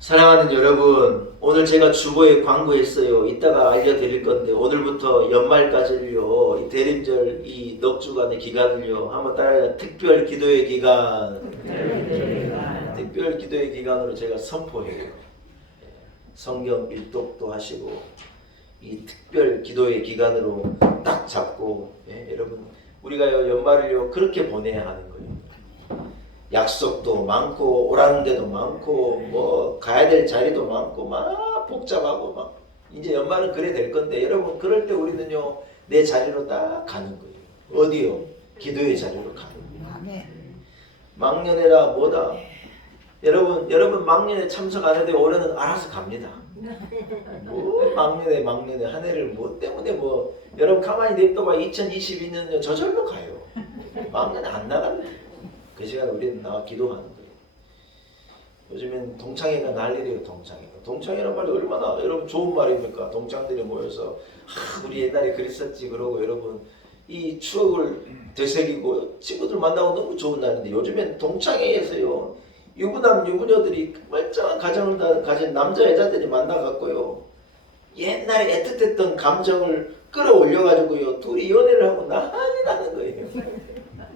사랑하는 여러분, 오늘 제가 주보에 광고했어요. 이따가 알려드릴 건데 오늘부터 연말까지를요, 이 대림절 이 넉 주간의 기간을요, 한번 따라해서 특별 기도의 기간, 특별 기도의 기간으로 제가 선포해요. 성경 일독도 하시고 이 특별 기도의 기간으로 딱 잡고, 여러분 우리가요 연말을요 그렇게 보내야 하는 거예요. 약속도 많고 오라는 데도 많고 뭐 가야 될 자리도 많고 막 복잡하고 막 이제 연말은 그래 될 건데 여러분 그럴 때 우리는요 내 자리로 딱 가는 거예요. 어디요? 기도의 자리로 가는 거예요. 막년회라 뭐다? 여러분 막년회 참석 안 해도 올해는 알아서 갑니다. 뭐 막년회 한 해를 뭐 때문에 뭐 여러분 가만히 냅둬봐 2022년요 저절로 가요. 막년회 안 나갑니다. 그 시간에 우리는 나와 기도하는 거예요. 요즘엔 동창회가 난리래요. 동창회란 말이 얼마나 여러분 좋은 말입니까? 동창들이 모여서 우리 옛날에 그랬었지 그러고 여러분 이 추억을 되새기고 친구들 만나고 너무 좋은 날인데 요즘엔 동창회에서요 유부남 유부녀들이 멀쩡한 가정을 가진 남자 여자들이 만나갖고요 옛날에 애틋했던 감정을 끌어올려가지고요 둘이 연애를 하고 난리 나는 거예요.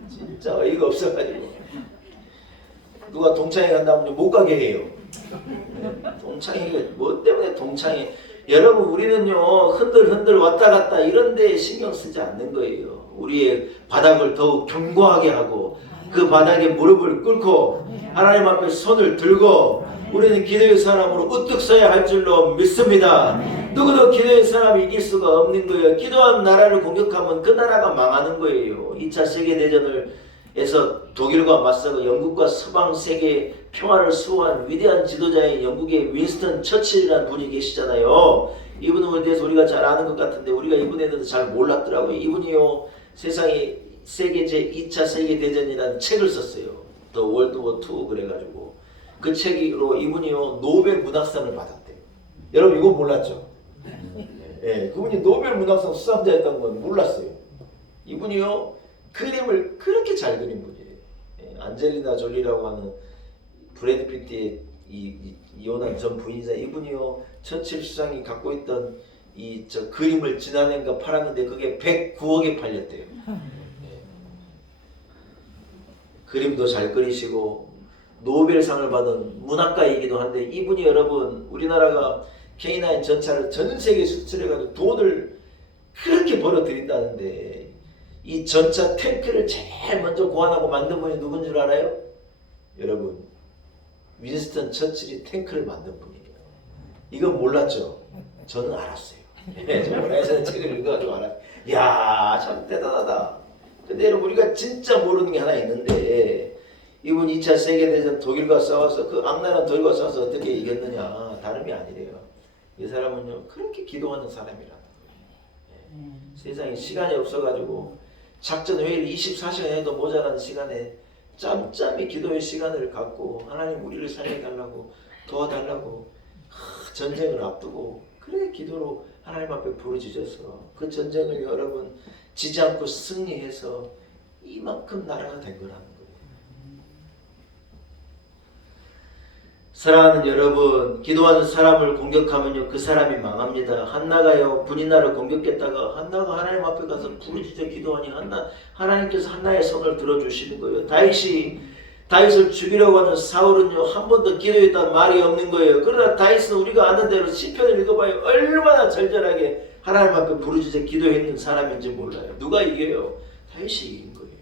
진짜 어이가 없어가지고 누가 동창회 간다면 못 가게 해요. 동창회 뭐 때문에 동창회 여러분 우리는요 흔들 왔다 갔다 이런 데 신경 쓰지 않는 거예요. 우리의 바닥을 더욱 견고하게 하고 그 바닥에 무릎을 꿇고 하나님 앞에 손을 들고 우리는 기도의 사람으로 우뚝 서야 할 줄로 믿습니다. 누구도 기도의 사람이 이길 수가 없는 거예요. 기도한 나라를 공격하면 그 나라가 망하는 거예요. 2차 세계대전에서 독일과 맞서고 영국과 서방 세계의 평화를 수호한 위대한 지도자인 영국의 윈스턴 처칠이라는 분이 계시잖아요. 이분에 대해서 우리가 잘 아는 것 같은데 우리가 이분에 대해서 잘 몰랐더라고요. 이분이요 세상에 세계 제2차 세계대전이라는 책을 썼어요. 더 월드워 2 그래가지고 그 책으로 이분이요 노벨 문학상을 받았대요. 여러분 이거 몰랐죠? 그분이 노벨 문학상 수상자였다는 건 몰랐어요. 이분이요 그림을 그렇게 잘 그린 분이에요. 안젤리나 졸리라고 하는 브래드 피트의 이혼한 전 부인이자 이분이요 처칠 수상이 갖고 있던 저 그림을 지난해인가 팔았는데 그게 109억에 팔렸대요. 그림도 잘 그리시고 노벨상을 받은 문학가이기도 한데 이분이 여러분 우리나라가 K9 전차를 전 세계에 수출해가지고 돈을 그렇게 벌어들인다는데 이 전차 탱크를 제일 먼저 고안하고 만든 분이 누군 줄 알아요? 여러분 윈스턴 처칠이 탱크를 만든 분이에요. 이건 몰랐죠? 저는 알았어요. 저번에 책을 읽어가지고 알았어요. 이야 참 대단하다. 근데 여러분 우리가 진짜 모르는 게 하나 있는데 이분 2차 세계대전 독일과 싸워서 그 악랄한 독일과 싸워서 어떻게 이겼느냐 다름이 아니래요. 이 사람은요 그렇게 기도하는 사람이라는 거예요. 세상에 시간이 없어가지고 작전 회의를 24시간 해도 모자란 시간에 짬짬이 기도의 시간을 갖고 하나님 우리를 살려달라고 도와달라고 전쟁을 앞두고 그래 기도로 하나님 앞에 부르짖어서 그 전쟁을 여러분 지지 않고 승리해서 이만큼 나라가 된 거라는 거예요. 사랑하는 여러분, 기도하는 사람을 공격하면요 그 사람이 망합니다. 한나가요 분이나를 공격했다가 한나가 하나님 앞에 가서 부르짖어 기도하니 하나님께서 한나의 손을 들어주시는 거예요. 다윗을 죽이려고 하는 사울은요 한 번도 기도했다는 말이 없는 거예요. 그러나 다윗은 우리가 아는 대로 시편을 읽어봐요. 얼마나 절절하게 하나님 앞에 부르짖어 기도했는 사람인지 몰라요. 누가 이겨요? 다윗이 이긴 거예요.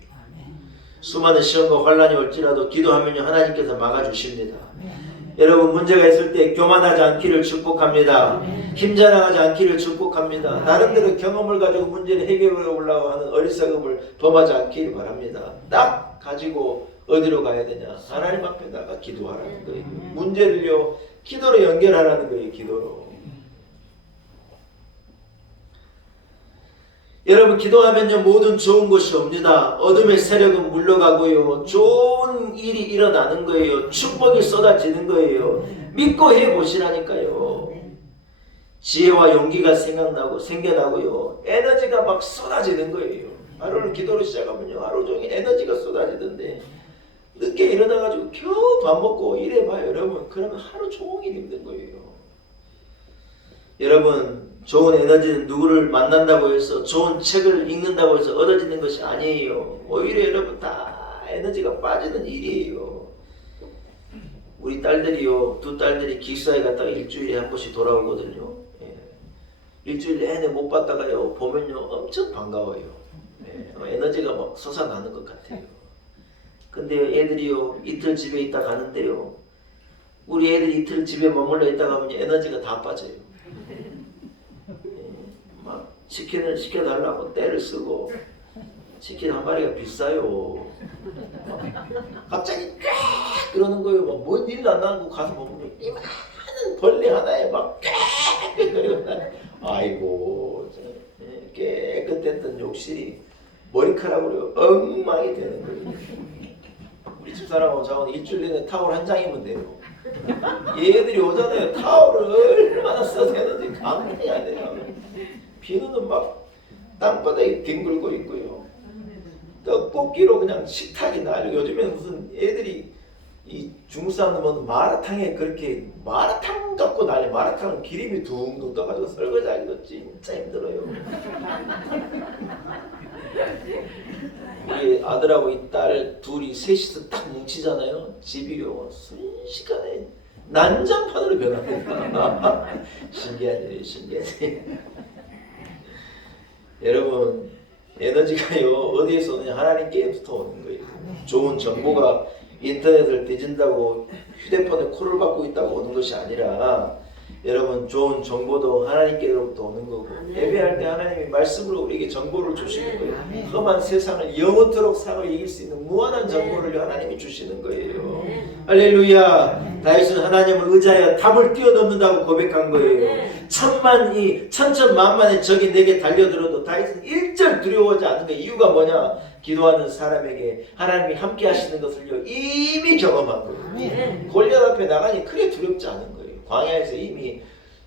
수많은 시험과 환란이 올지라도 기도하면요 하나님께서 막아주십니다. 여러분 문제가 있을 때 교만하지 않기를 축복합니다. 힘자랑하지 않기를 축복합니다. 나름대로 경험을 가지고 문제를 해결해 보려고 하는 어리석음을 범하지 않기를 바랍니다. 딱 가지고 어디로 가야 되냐? 하나님 앞에다가 기도하라는 거예요. 문제를요 기도로 연결하라는 거예요. 기도로. 여러분 기도하면요 모든 좋은 것이 옵니다. 어둠의 세력은 물러가고요. 좋은 일이 일어나는 거예요. 축복이 쏟아지는 거예요. 믿고 해보시라니까요. 지혜와 용기가 생겨나고요. 에너지가 막 쏟아지는 거예요. 하루를 기도로 시작하면요. 하루 종일 에너지가 쏟아지던데 늦게 일어나가지고 겨우 밥 먹고 일해봐요. 여러분 그러면 하루 종일 힘든 거예요. 여러분 좋은 에너지는 누구를 만난다고 해서 좋은 책을 읽는다고 해서 얻어지는 것이 아니에요. 오히려 여러분 다 에너지가 빠지는 일이에요. 우리 딸들이요, 두 딸들이 기숙사에 갔다가 일주일에 한 번씩 돌아오거든요. 예. 일주일 내내 못 봤다가요 보면요 엄청 반가워요. 예. 에너지가 막 솟아나는 것 같아요. 근데 애들이요 이틀 집에 있다 가는데요 우리 애들이 이틀 집에 머물러 있다가 하면 에너지가 다 빠져요. 막 치킨을 시켜달라고 떼를 쓰고 치킨 한 마리가 비싸요. 갑자기 꽉 그러는 거예요. 막 뭔 일도 안 나고 가서 보면 이만한 벌레 하나에 막 꽉 그러고 아이고 깨끗했던 욕실이 머리카락으로 엉망이 되는 거예요. 우리 집사람하고 저하고 일주일 내내 타월 한 장이면 돼요. 얘들이 오잖아요. 타월을 얼마나 써서 했는지 감당이 안 돼요. 비누는 막 땅바닥에 뒹굴고 있고요. 떡볶이로 그냥 식탁이 나요. 요즘에는 무슨 애들이 이 중국 사람들은 마라탕에 그렇게 마라탕 갖고 난리. 마라탕은 기름이 둥둥 떠가지고 설거지하기도 진짜 힘들어요. 우리 아들하고 이 딸 둘이 셋이서 딱 뭉치잖아요. 집이요 순식간에 난장판으로 변합니다. 신기한 일이에요. 신기한 일. 여러분 에너지가요 어디에서 오느냐? 하나님께부터 오는 거예요. 좋은 정보가 인터넷을 뒤진다고 휴대폰에 콜을 받고 있다고 오는 것이 아니라 여러분 좋은 정보도 하나님께로부터 오는 거고 예배할 때 하나님이 말씀으로 우리에게 정보를 주시는 거예요. 험한 세상을 영원토록 사고 이길 수 있는 무한한 정보를 하나님이 주시는 거예요. 할렐루야. 다윗은 하나님을 의지하여 답을 뛰어넘는다고 고백한 거예요. 천천만만의 적이 내게 달려들어도 다윗은 일절 두려워하지 않는 거예요. 이유가 뭐냐? 기도하는 사람에게 하나님이 함께 하시는 것을요 이미 경험한 거예요. 골리앗 앞에 나가니 크게 두렵지 않은 거예요. 광야에서 이미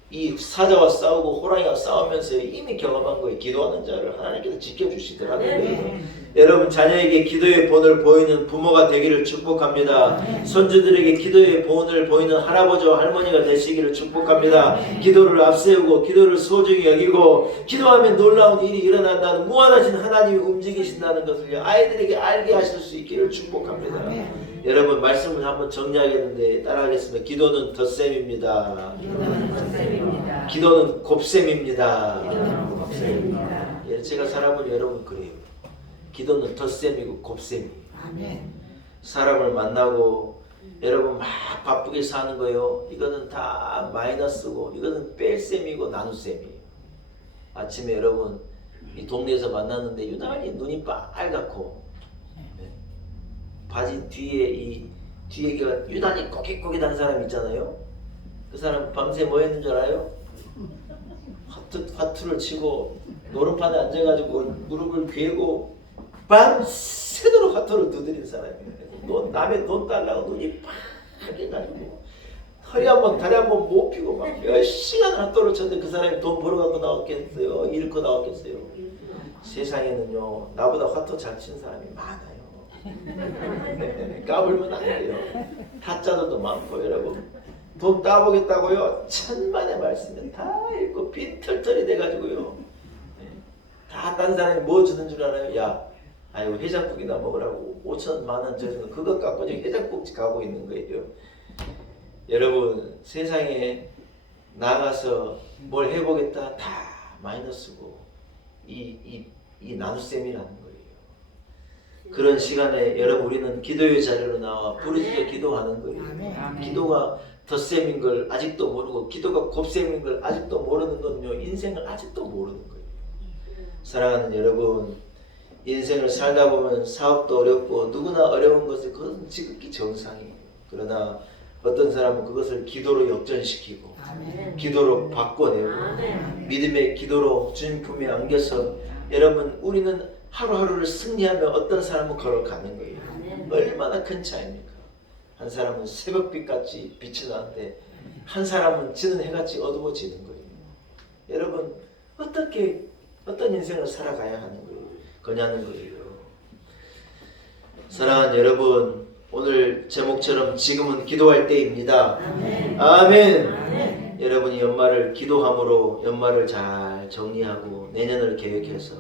이 사자와 싸우고 호랑이와 싸우면서 이미 경험한 거예요. 기도하는 자를 하나님께서 지켜주시더라고요. 여러분 자녀에게 기도의 본을 보이는 부모가 되기를 축복합니다. 손주들에게 기도의 본을 보이는 할아버지와 할머니가 되시기를 축복합니다. 기도를 앞세우고 기도를 소중히 여기고 기도하면 놀라운 일이 일어난다는 무한하신 하나님이 움직이신다는 것을 아이들에게 알게 하실 수 있기를 축복합니다. 여러분 말씀을 한번 정리하겠는데 따라하겠습니다. 기도는 덧셈입니다. 기도는 곱셈입니다. 제가 살아본 여러분 그래요. 기도는 덧셈이고 곱셈이에요. 사람을 만나고 여러분 막 바쁘게 사는 거요. 이거는 다 마이너스고 이거는 뺄셈이고 나눗셈이에요. 아침에 여러분 이 동네에서 만났는데 유난히 눈이 빨갛고 바지 뒤에가 유난히 꼬깃꼬깃한 사람 있잖아요. 그 사람 밤새 뭐 했는 줄 알아요? 화투를 치고 노름판에 앉아가지고 무릎을 괴고 밤새도록 화투를 두드린 사람이에요. 남의 돈 달라고 눈이 빨개가지고 허리 한번 다리 한번 못 피고 막 몇 시간 화투를 쳤는데 그 사람이 돈 벌어갖고 나왔겠어요? 잃고 나왔겠어요? 세상에는요 나보다 화투 잘 친 사람이 많아요. 까불면 안 돼요. 타짜들도 많고 여러분 돈 따보겠다고요? 천만의 말씀은 다 읽고 빈털털이 돼가지고요. 다 딴 사람이 뭐 주는 줄 알아요? 야, 아이고 해장국이나 먹으라고 5천만 원 줘서 그것 갖고 지금 해장국집 가고 있는 거예요. 여러분 세상에 나가서 뭘 해보겠다 다 마이너스고 이 나눗셈이라는 거예요. 그런 시간에 여러분 우리는 기도의 자리로 나와 부르짖어 기도하는 거예요. 기도가 덧셈인 걸 아직도 모르고 기도가 곱셈인 걸 아직도 모르는 건요, 인생을 아직도 모르는 거예요. 사랑하는 여러분, 인생을 살다 보면 사업도 어렵고 누구나 어려운 것은 그것은 지극히 정상이에요. 그러나 어떤 사람은 그것을 기도로 역전시키고 기도로 바꿔내고 믿음의 기도로 주님 품에 안겨서, 여러분, 우리는 하루하루를 승리하며 어떤 사람은 걸어가는 거예요. 얼마나 큰 차이입니까? 한 사람은 새벽빛같이 빛이 나는데 한 사람은 지는 해같이 어두워지는 거예요. 여러분, 어떤 인생을 살아가야 하는 거냐는 거예요. 사랑하는 여러분, 오늘 제목처럼 지금은 기도할 때입니다. 아멘. 여러분이 연말을 기도함으로 연말을 잘 정리하고 내년을 계획해서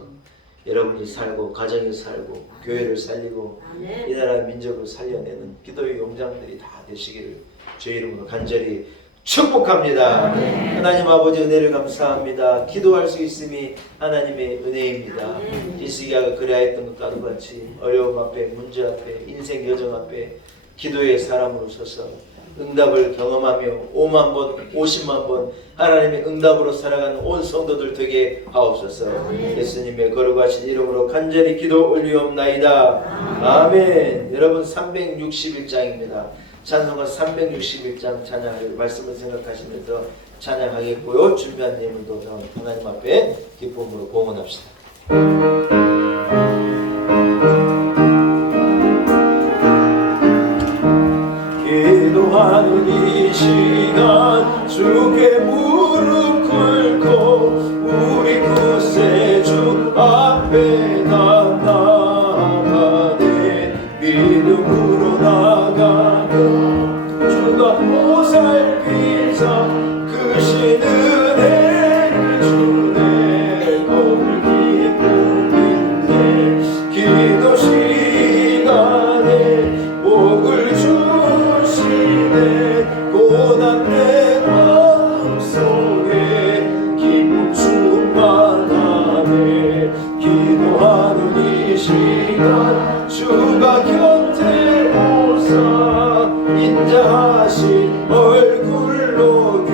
여러분이 살고 가정이 살고 교회를 살리고 이 나라 민족을 살려내는 기도의 용장들이 다 되시기를 주의 이름으로 간절히 축복합니다. 하나님 아버지 은혜를 감사합니다. 기도할 수 있음이 하나님의 은혜입니다. 히스기야가 그리하였던 것과 똑같이 어려움 앞에, 문제 앞에, 인생 여정 앞에 기도의 사람으로 서서 응답을 경험하며 5만 번, 50만 번 하나님의 응답으로 살아가는 온 성도들 되게 하옵소서. 예수님의 거룩하신 이름으로 간절히 기도 올리옵나이다. 아멘. 여러분, 361장입니다. 찬송가 361장 찬양할 말씀을 생각하시면서 찬양하겠고요. 준비한 예물도 하나님 앞에 기쁨으로 봉헌합시다. 기도하는 이 시간 주께 무릎 꿇고 우리 구세주 앞에 다 나아가네. 믿음으로 나가며 주가 보살피사 크신 은혜를 주네. 오늘 기쁨인데 기도 시간에 복을 주시네. 고난 내 마음속에 기쁨 충만하네. 기도하는 이 시간 주가 곁에 오사 인자하신 얼굴로 귀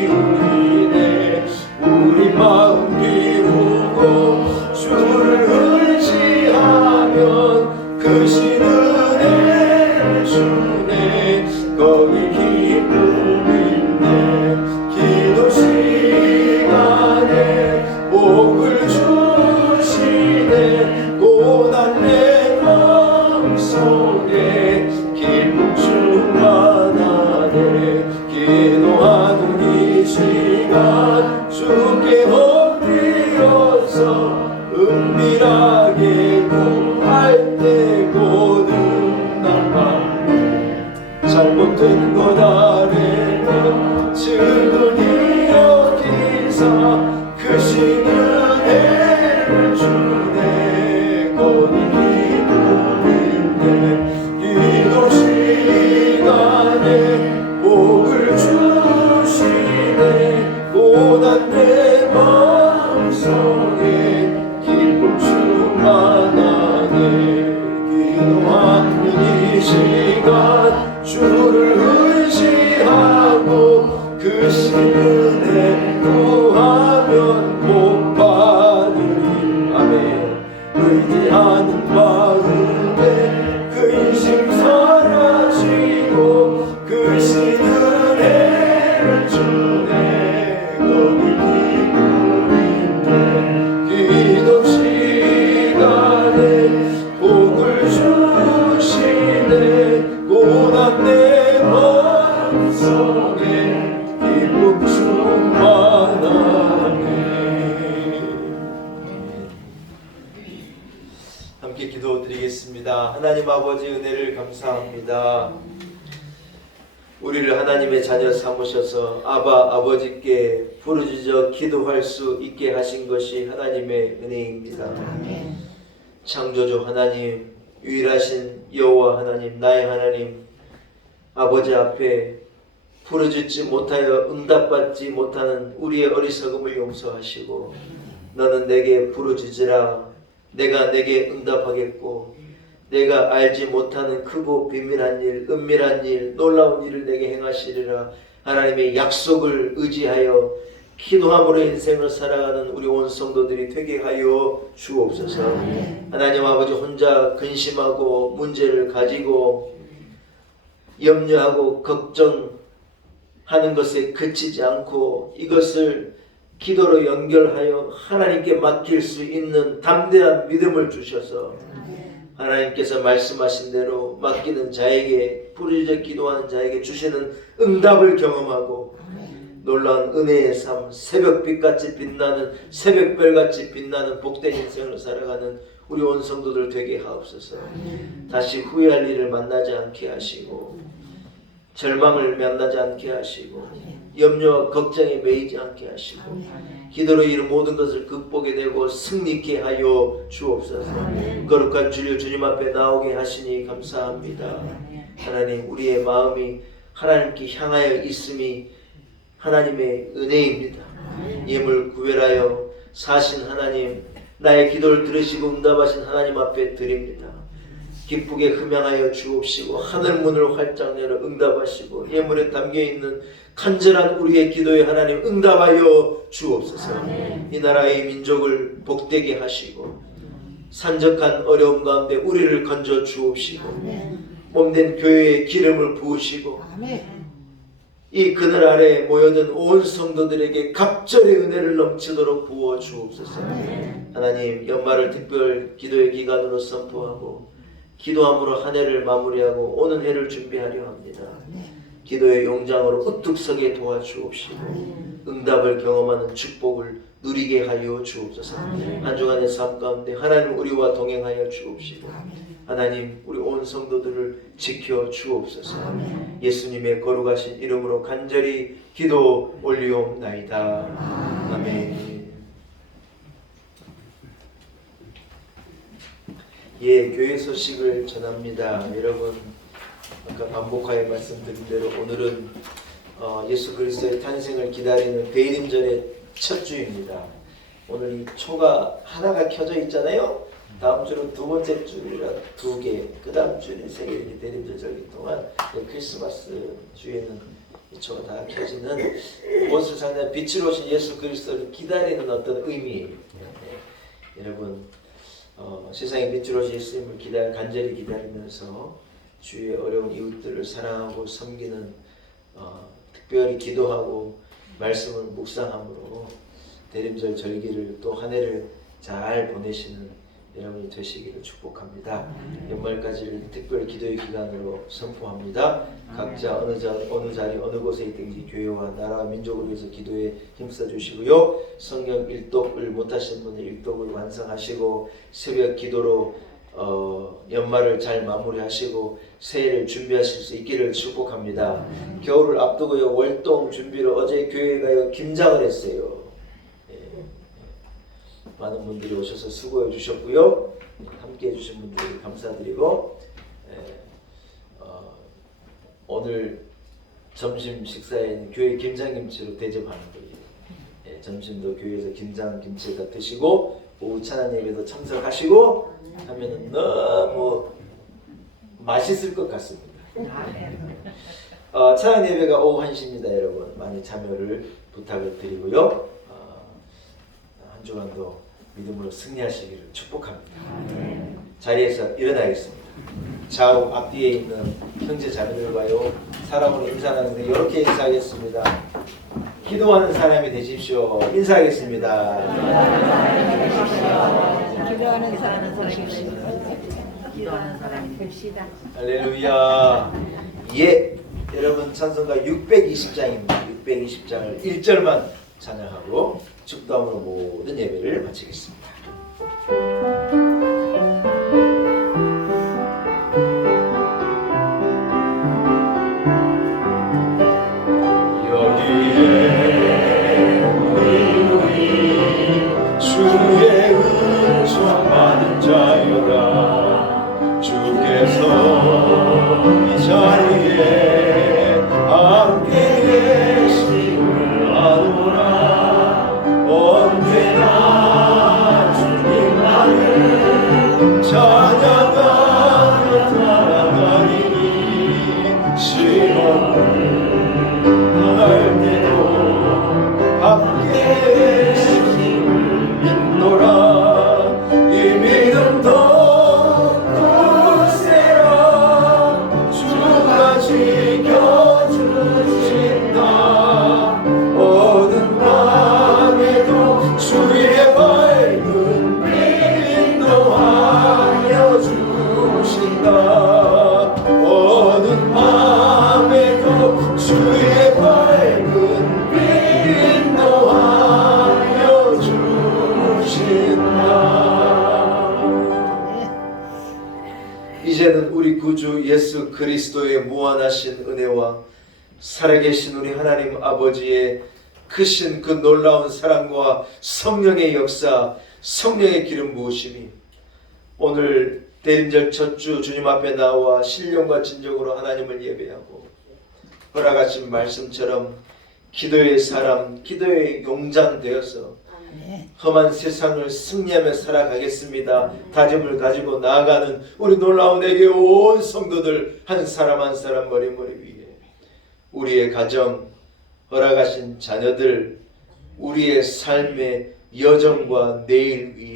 기울이네. 우리 마음 비우고 주를 의지하면 크신 은혜를 주네. 거기 기쁨 있네. 기도 시간에 복을 주시네. 고난 내 마음속에 기쁨 충만하네. 기도하는 이 시간 주께 엎드려서 은밀하게 구할 때 고등당받네. 잘못된 것 아래면 증언이 여기사 크신 은혜를 주네. 고니 기쁨인데 기도 시간에 복을 주시네. 고난 내 마음속에 기쁨 충만하네. 기도하는 이 시간 주를 의지하고 크신 은혜 구하면 못 받으리. 아멘. 의지하는 마음에 그 인심 사라지고 크신 은혜를 주네. 거기 기쁨인데 기도 시간에 복을 주시네. 고난 내 마음속에 기쁨 충만하네. 함께 기도드리겠습니다. 하나님 아버지 은혜를 감사합니다. 우리를 하나님의 자녀 삼으셔서 아바 아버지께 부르짖어 기도할 수 있게 하신 것이 하나님의 은혜입니다. 창조주 하나님, 유일하신 여호와 하나님, 나의 하나님, 아버지 앞에 부르짖지 못하여 응답받지 못하는 우리의 어리석음을 용서하시고 너는 내게 부르짖으라 내가 내게 응답하겠고 내가 알지 못하는 크고 비밀한 일, 은밀한 일, 놀라운 일을 내게 행하시리라. 하나님의 약속을 의지하여 기도함으로 인생을 살아가는 우리 온 성도들이 되게 하여 주옵소서. 하나님 아버지, 혼자 근심하고 문제를 가지고 염려하고 걱정하는 것에 그치지 않고 이것을 기도로 연결하여 하나님께 맡길 수 있는 담대한 믿음을 주셔서 하나님께서 말씀하신 대로 맡기는 자에게, 부르짖어 기도하는 자에게 주시는 응답을 경험하고 놀라운 은혜의 삶, 새벽빛같이 빛나는, 새벽별같이 빛나는 복된 인생을 살아가는 우리 온 성도들 되게 하옵소서. 다시 후회할 일을 만나지 않게 하시고 절망을 만나지 않게 하시고 염려와 걱정에 매이지 않게 하시고 기도로 이룬 모든 것을 극복해 내고 승리케 하여 주옵소서. 거룩한 주여 주님 앞에 나오게 하시니 감사합니다. 하나님, 우리의 마음이 하나님께 향하여 있음이 하나님의 은혜입니다. 예물 구별하여 사신 하나님, 나의 기도를 들으시고 응답하신 하나님 앞에 드립니다. 기쁘게 흠양하여 주옵시고 하늘 문을 활짝 열어 응답하시고 예물에 담겨있는 간절한 우리의 기도에 하나님 응답하여 주옵소서. 이 나라의 민족을 복되게 하시고 산적한 어려움 가운데 우리를 건져 주옵시고 몸된 교회에 기름을 부으시고 이 그늘 아래에 모여든 온 성도들에게 갑절의 은혜를 넘치도록 부어 주옵소서. 하나님, 연말을 특별 기도의 기간으로 선포하고 기도함으로 한 해를 마무리하고 오는 해를 준비하려 합니다. 기도의 용장으로 우뚝 서게 도와주옵시고 응답을 경험하는 축복을 누리게 하여 주옵소서. 한 주간의 삶 가운데 하나님 우리와 동행하여 주옵시고 하나님 우리 온 성도들을 지켜 주옵소서. 예수님의 거룩하신 이름으로 간절히 기도 올리옵나이다. 아멘. 예, 교회 소식을 전합니다. 여러분, 아까 반복하여 말씀드린 대로 오늘은 예수 그리스도의 탄생을 기다리는 대림절의 첫 주입니다. 오늘 이 초가 하나가 켜져 있잖아요. 다음 주는 두 번째 주라 두 개, 그 다음 주는 세 개, 이렇게 대림절 절기 동안 크리스마스 주에는 이 초가 다 켜지는 무엇을 상당히 빛으로 오신 예수 그리스도를 기다리는 어떤 의미예요. 여러분, 세상의 빛으로 오신 예수님을 간절히 기다리면서 주의 어려운 이웃들을 사랑하고 섬기는 특별히 기도하고 말씀을 묵상함으로 대림절 절기를 또 한 해를 잘 보내시는 여러분이 되시기를 축복합니다. 연말까지를 특별 기도의 기간으로 선포합니다. 각자 어느 자리 어느 곳에 있든지 교회와 나라와 민족을 위해서 기도에 힘써 주시고요. 성경 일독을 못하신 분은 일독을 완성하시고 새벽 기도로 연말을 잘 마무리하시고 새해를 준비하실 수 있기를 축복합니다. 겨울을 앞두고요, 월동 준비로 어제 교회가요 김장을 했어요. 많은 분들이 오셔서 수고해 주셨고요. 함께 해주신 분들에게 감사드리고 오늘 점심 식사에는 교회 김장김치로 대접하는 거예요. 점심도 교회에서 김장김치에다 드시고 오후 찬양 예배도 참석하시고 하면은 너무 맛있을 것 같습니다. 찬양 예배가 오후 1시입니다. 여러분 많이 참여를 부탁을 드리고요. 한 주간도 믿음으로 승리하시기를 축복합니다. 자리에서 일어나겠습니다. 좌우 앞뒤에 있는 형제 자매들과요 사랑으로 인사하는데 이렇게 인사하겠습니다. 기도하는 사람이 되십시오. 인사하겠습니다. 기도하는 사람이 되십시오. 기도하는 사람이 됩시다. 할렐루야. 예, 여러분 찬송가 620장입니다. 620장을 1절만 찬양하고 축도함으로 모든 예배를 마치겠습니다. 주의 은총 받은 자여다. 주께서 이 자리에 함께 계심을 아노라. 언제나 주신다. 어두운 밤에도 주의 밝은 빛 인도하여 주신다. 이제는 우리 구주 예수 그리스도의 무한하신 은혜와 살아계신 우리 하나님 아버지의 크신 그 놀라운 사랑과 성령의 역사, 성령의 기름 부으심이 오늘 대림절 첫 주 주님 앞에 나와 신령과 진정으로 하나님을 예배하고 허락하신 말씀처럼 기도의 사람, 기도의 용장 되어서 험한 세상을 승리하며 살아가겠습니다 다짐을 가지고 나아가는 우리 놀라운 애교 온 성도들 한 사람 한 사람 머리머리 위에 우리의 가정, 허락하신 자녀들, 우리의 삶의 여정과 내일 위에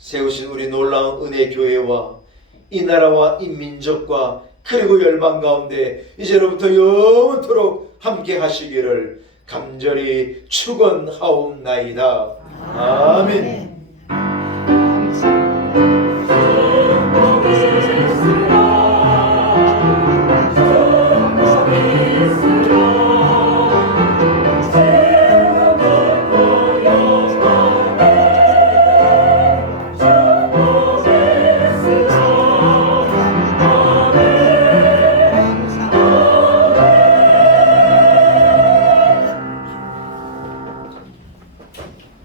세우신 우리 놀라운 은혜 교회와 이 나라와 이 민족과 그리고 열방 가운데 이제로부터 영원토록 함께 하시기를 간절히 축원하옵나이다. 아멘.